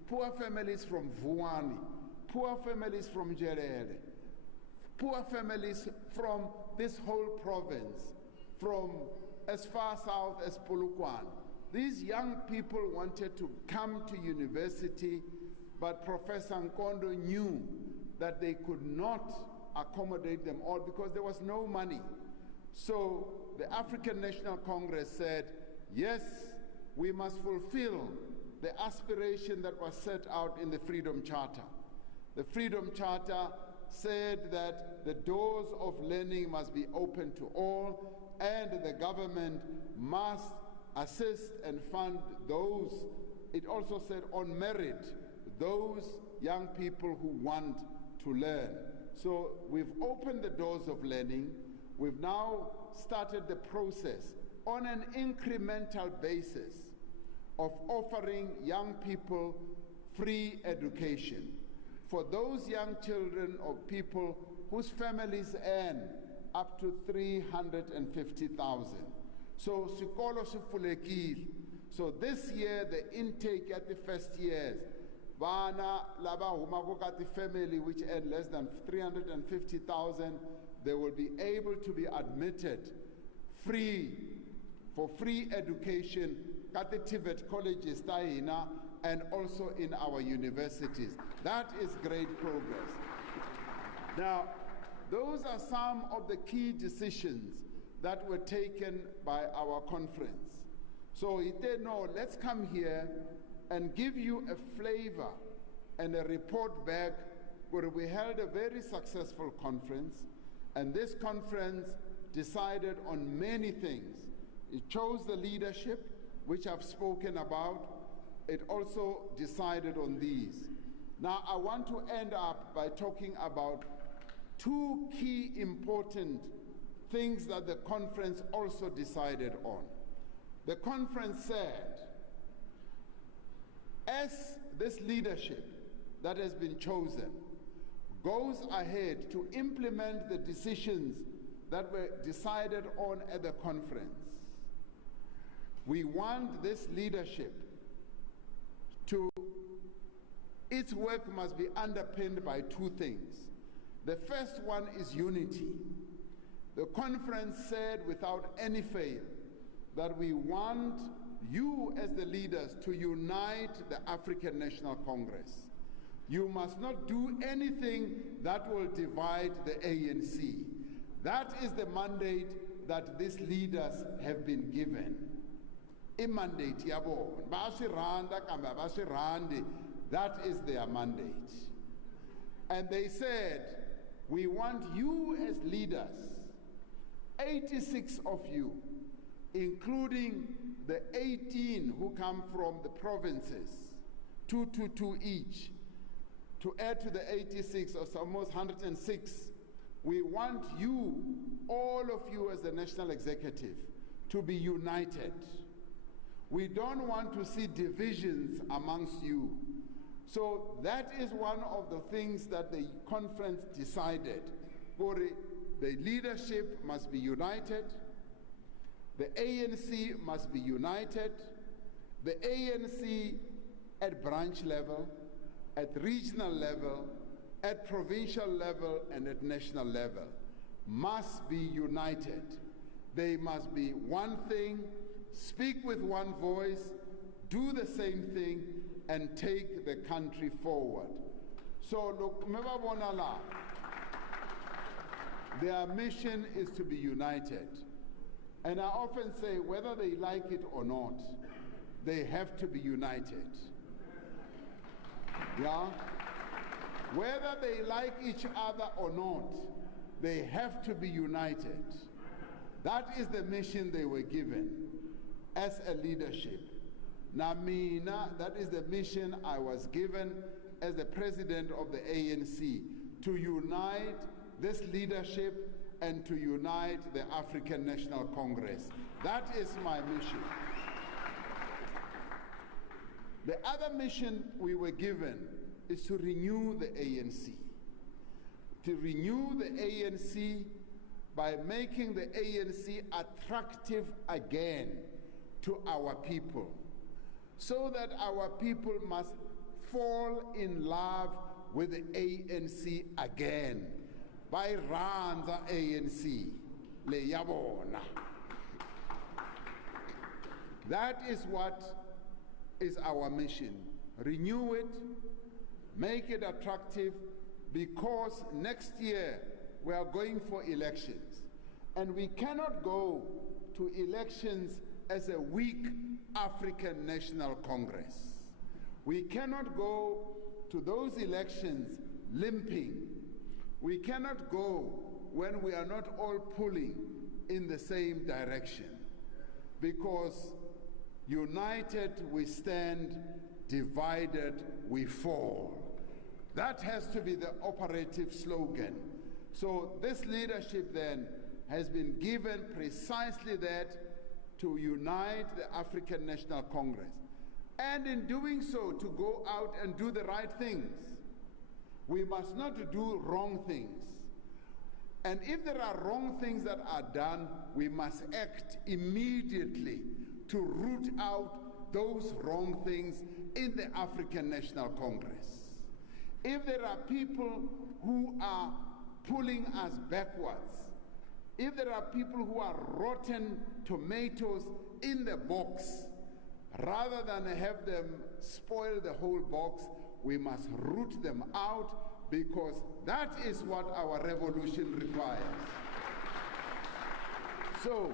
poor families from Vuani, poor families from Jerere, poor families from this whole province, from as far south as Polokwane. These young people wanted to come to university, but Professor Nkondo knew that they could not accommodate them all because there was no money. So the African National Congress said, yes, we must fulfill the aspiration that was set out in the Freedom Charter. The Freedom Charter said that the doors of learning must be open to all, and the government must assist and fund those, it also said on merit, those young people who want to learn. So we've opened the doors of learning. We've now started the process on an incremental basis of offering young people free education for those young children or people whose families earn up to 350,000. So sikolo sifulekile. So this year the intake at the first years, vana laba huma ka ti family which earn less than 350,000, they will be able to be admitted for free education at the TVET colleges taina and also in our universities. That is great progress. Now, those are some of the key decisions that were taken by our conference. So he said, no, let's come here and give you a flavor and a report back where we held a very successful conference, and this conference decided on many things. It chose the leadership, which I've spoken about. It also decided on these. Now, I want to end up by talking about two key important things that the conference also decided on. The conference said, as this leadership that has been chosen goes ahead to implement the decisions that were decided on at the conference. We want this leadership to, its work must be underpinned by two things. The first one is unity. The conference said without any fail that we want you as the leaders to unite the African National Congress. You must not do anything that will divide the ANC. That is the mandate that these leaders have been given. A mandate, yabo, that is their mandate. And they said, we want you as leaders, 86 of you, including the 18 who come from the provinces, 222 each, to add to the 86, or almost 106. We want you, all of you as the national executive, to be united. We don't want to see divisions amongst you. So that is one of the things that the conference decided. The leadership must be united. The ANC must be united. The ANC at branch level, at regional level, at provincial level, and at national level must be united. They must be one thing, speak with one voice, do the same thing, and take the country forward. So look, their mission is to be united. And I often say, whether they like it or not, they have to be united. Yeah? Whether they like each other or not, they have to be united. That is the mission they were given as a leadership. Namina, that is the mission I was given as the president of the ANC, to unite this leadership and to unite the African National Congress. That is my mission. The other mission we were given is to renew the ANC. To renew the ANC by making the ANC attractive again to our people, so that our people must fall in love with the ANC again. By Ranza ANC, le yabona. That is what is our mission. Renew it, make it attractive, because next year we are going for elections. And we cannot go to elections as a weak African National Congress. We cannot go to those elections limping. We cannot go when we are not all pulling in the same direction. Because united we stand, divided we fall. That has to be the operative slogan. So this leadership then has been given precisely that, to unite the African National Congress. And in doing so, to go out and do the right things. We must not do wrong things. And if there are wrong things that are done, we must act immediately to root out those wrong things in the African National Congress. If there are people who are pulling us backwards, if there are people who are rotten tomatoes in the box, rather than have them spoil the whole box, we must root them out, because that is what our revolution requires. So,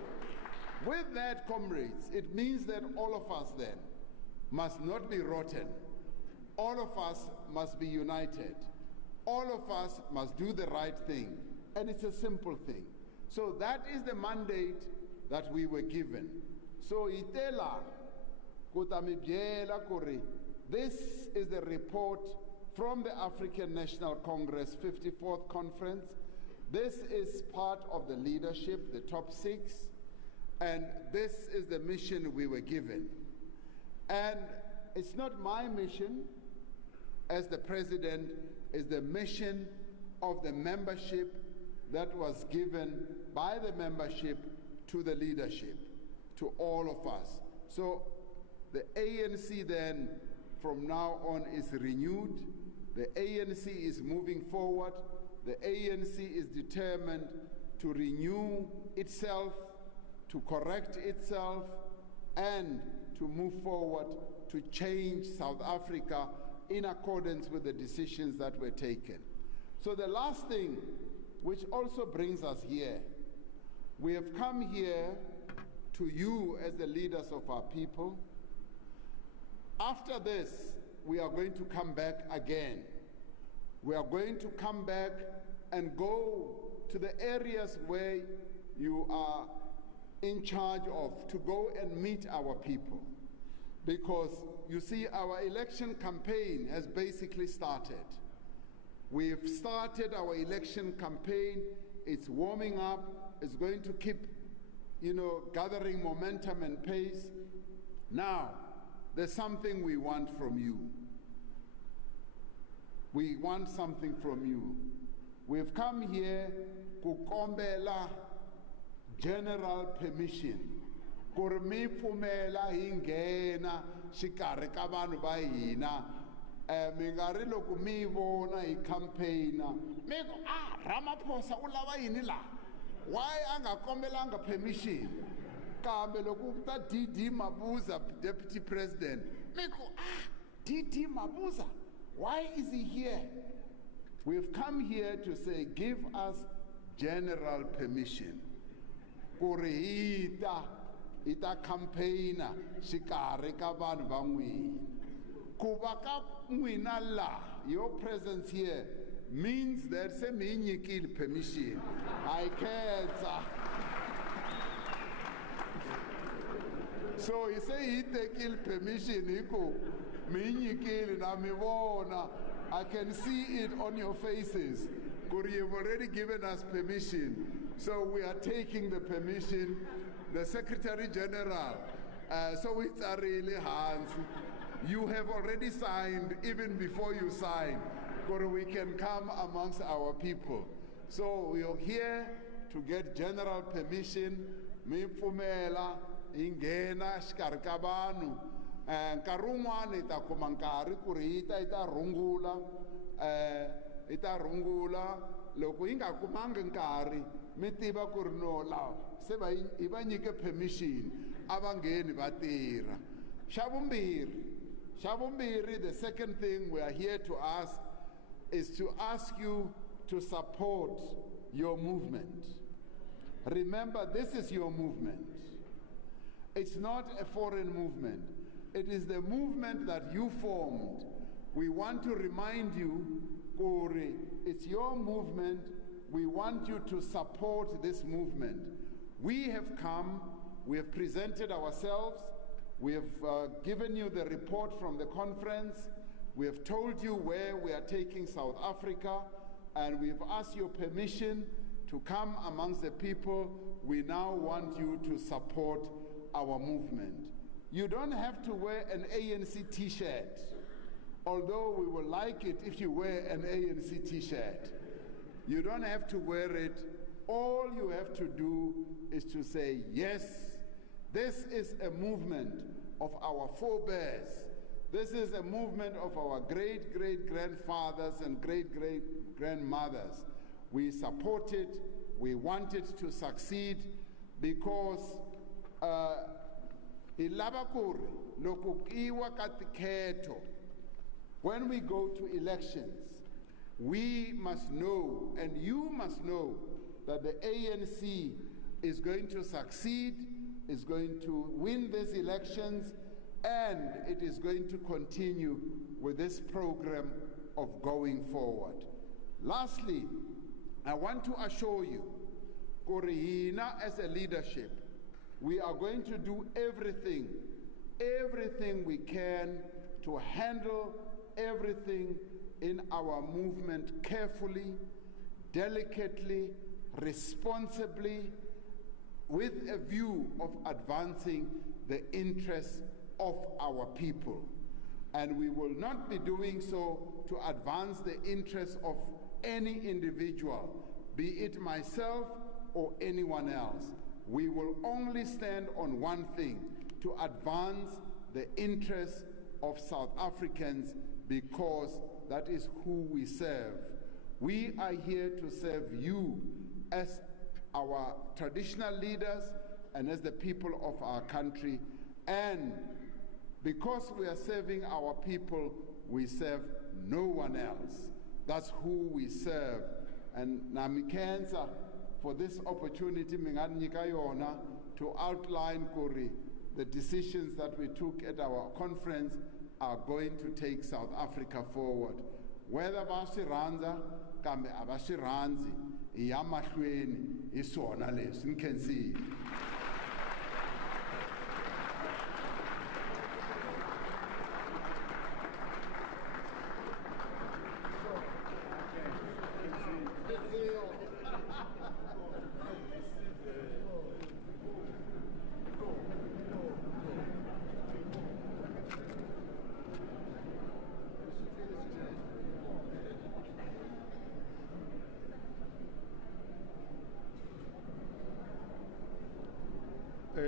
with that, comrades, it means that all of us then must not be rotten. All of us must be united. All of us must do the right thing. And it's a simple thing. So that is the mandate that we were given. So itela kutamibyela kuri, this is the report from the African National Congress 54th Conference. This is part of the leadership, the top 6, and this is the mission we were given. And it's not my mission as the president, it's the mission of the membership that was given by the membership to the leadership, to all of us. So the ANC then, from now on, is renewed. The ANC is moving forward. The ANC is determined to renew itself, to correct itself, and to move forward to change South Africa in accordance with the decisions that were taken. So the last thing, which also brings us here, we have come here to you as the leaders of our people. After this, we are going to come back again. We are going to come back and go to the areas where you are in charge of, to go and meet our people. Because you see, our election campaign has basically started. We've started our election campaign. It's warming up. It's going to keep, gathering momentum and pace. Now, there's something we want from you. We want something from you. We've come here kukombela general permission. Kurmi pfumela hingena xikarhi ka vanhu va hina. Minkarhi loko mi vona hi campaigna, mi go, Ramaphosa u lava yini la? Why anga kombelanga permission? Kambe loko ta DD Mabuza, Deputy President, mi go, DD Mabuza, why is he here? We've come here to say, give us general permission. Kuri ita campaigna xikarhi ka vanhu va n'wina. Ku va ka n'wina la, your presence here means that se mi hi nyikile permission. I khensa. So he say he tekile permission hi ku mi hi nyikile na mi vona. I can see it on your faces. Kuri, you've already given us permission. So we are taking the permission. The Secretary General, so it's a really hands. You have already signed, even before you sign, but we can come amongst our people. So we are here to get general permission. Mipfumela ingena xikarhi ka vanhu. Nkarhi wun'wani hi ta kuma nkarhi ku ri ita rungula loko hi nga kumangi nkarhi mi tiva ku ri no lawa se hi va nyike permission a va ngheni va tirha. Xa vumbirhi, the second thing we are here to ask is to ask you to support your movement. Remember, this is your movement. It's not a foreign movement. It is the movement that you formed. We want to remind you, Kori, it's your movement. We want you to support this movement. We have come, we have presented ourselves, we have given you the report from the conference, we have told you where we are taking South Africa, and we've asked your permission to come amongst the people. We now want you to support our movement. You don't have to wear an ANC t-shirt, although we would like it if you wear an ANC t-shirt. You don't have to wear it. All you have to do is to say, yes, this is a movement of our forebears. This is a movement of our great-great-grandfathers and great-great-grandmothers. We support it. We want it to succeed because when we go to elections, we must know, and you must know, that the ANC is going to succeed, is going to win these elections, and it is going to continue with this program of going forward. Lastly, I want to assure you, Korihina as a leadership, we are going to do everything we can to handle everything in our movement carefully, delicately, responsibly, with a view of advancing the interests of our people. And we will not be doing so to advance the interests of any individual, be it myself or anyone else. We will only stand on one thing: to advance the interests of South Africans, because that is who we serve. We are here to serve you as our traditional leaders and as the people of our country. And because we are serving our people, we serve no one else. That's who we serve. And namikenza for this opportunity minganika yona to outline Kuri the decisions that we took at our conference are going to take South Africa forward. Whether bashiranza kambe abashiranzi iyamahlweni isona leswi ni khensiwe.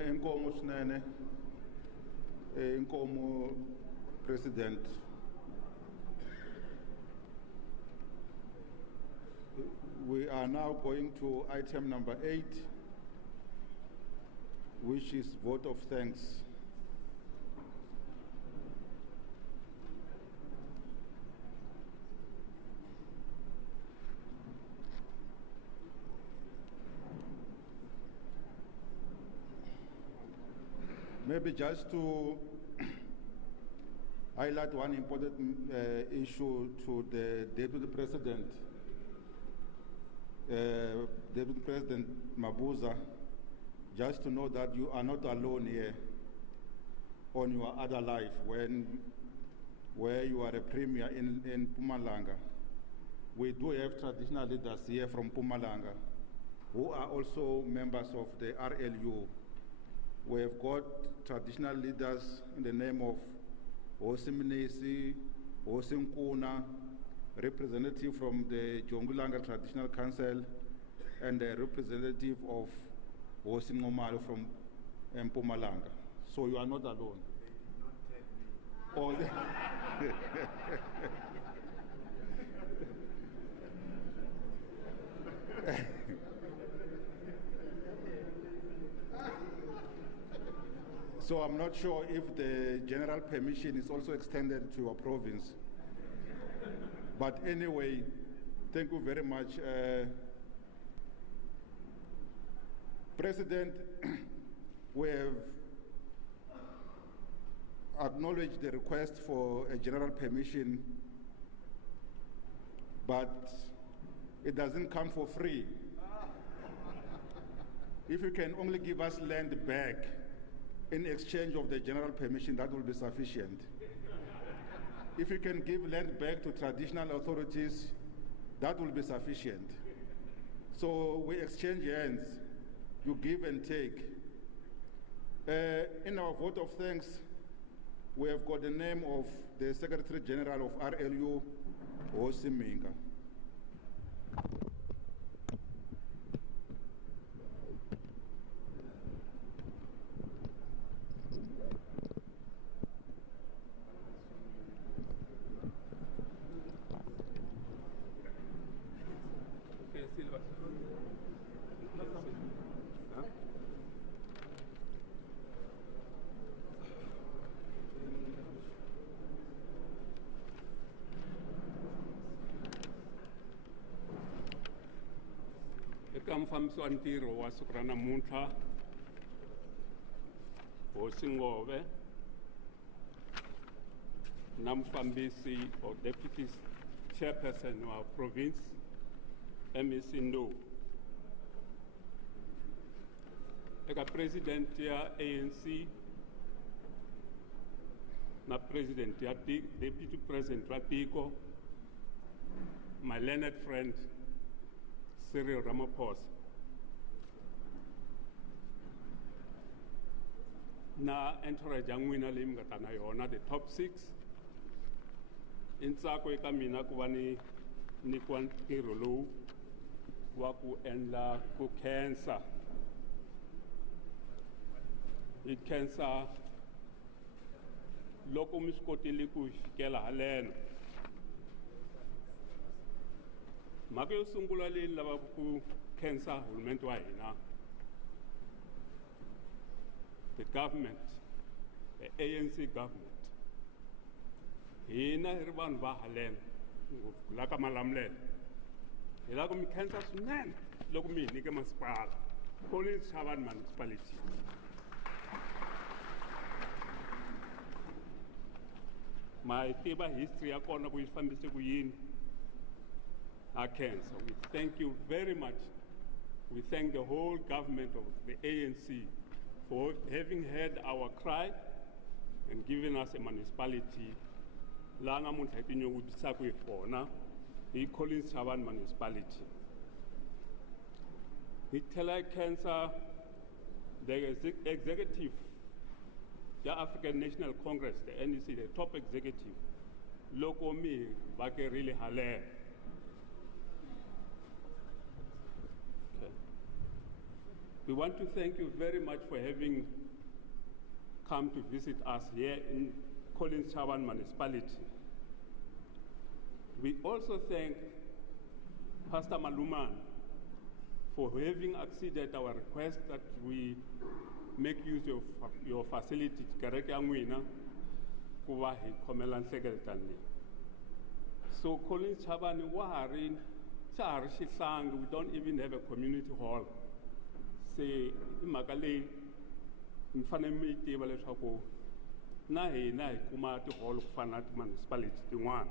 Inkomo Snene, Inkomo President. We are now going to item number 8, which is vote of thanks. Maybe just to highlight one important issue to the Deputy President. Deputy President Mabuza, just to know that you are not alone here on your other life where you are a premier in Mpumalanga. We do have traditional leaders here from Mpumalanga who are also members of the RLU. We have got traditional leaders in the name of Osimnesi, Osinkuna, representative from the Jongulanga Traditional Council, and a representative of Osingomalo from Mpumalanga. So you are not alone. They did not tell me. So I'm not sure if the general permission is also extended to your province. But anyway, thank you very much. President, we have acknowledged the request for a general permission, but it doesn't come for free. If you can only give us land back in exchange of the general permission, that will be sufficient. If you can give land back to traditional authorities, that will be sufficient. So we exchange hands, you give and take. In our vote of thanks, we have got the name of the Secretary General of RLU, Osiminga. Eka mfambisi wa ntirho wa siku ra namuntlha Hosi Ngove na mufambisi or deputy chairperson wa province MEC Ndo, eka president ya ANC na president ya deputy president wa tiko, my learned friend Cyril Ramaphosa, na entourage ya n'wina leyi mi nga ta na yona, the top 6. I ntsako eka mina ku va ni nyikiwa ntirho lowu wa ku endla ku cancer. I cancer loko mi swi kotile ku fikela haleno. Mhaka yo sungula leyi lavaka ku khensa hulumende wa hina, the government, the ANC government. Hina hi ri vanhu va haleno ngopfu la ka Malamulele. Hi lava ku mi khensa swinene loko mi hi nyike masipala, Collins Shangaan municipality. Ma hi tiva history ya kona ku yi fambise ku yini. Cancer. We thank you very much. We thank the whole government of the ANC for having heard our cry and giving us a municipality. La namuntlha hi tinyungubyisaka hi kona hi Collins Shangaan municipality. Hi tlhela cancer the executive, the African National Congress, the NEC, the top executive, loko mi vakerile haleno. We want to thank you very much for having come to visit us here in Collins Shangaan municipality. We also thank Pastor Maluman for having acceded our request that we make use of your facility kereke ya n'wina ku va hi khomela nhlengeletano leyi. So Collins Shangaan wa ha ri xihlangi, we don't even have a community hall. Se I mhaka leyi mi fanele mi tiva leswaku na hina hi kuma tiholo ku fana na ti-municipality tin'wana.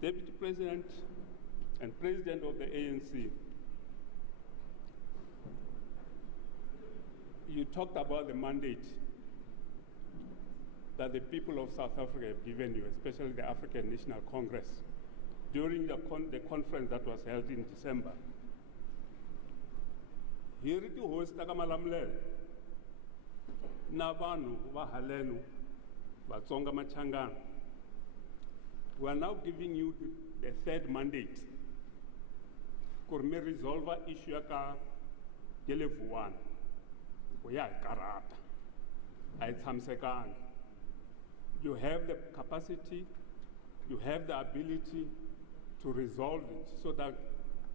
Deputy President and President of the ANC, you talked about the mandate that the people of South Africa have given you, especially the African National Congress, during the conference that was held in December. Here to host ta ka Malamulele na vanhu va haleno va Tsonga ma Shangaan. We are now giving you the third mandate ku ri mi resolve issue ya ka level 1. Ku ya hi karata, a hi tshamisekanga. You have the capacity, you have the ability to resolve it so that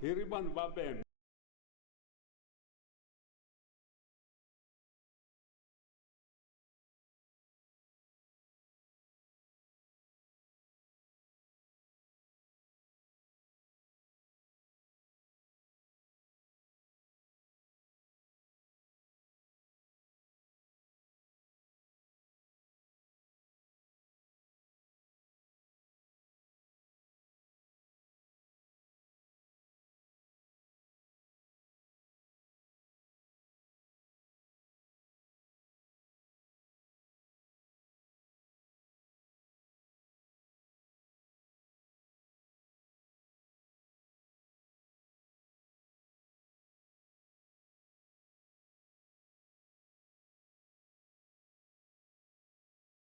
hi ri vanhu va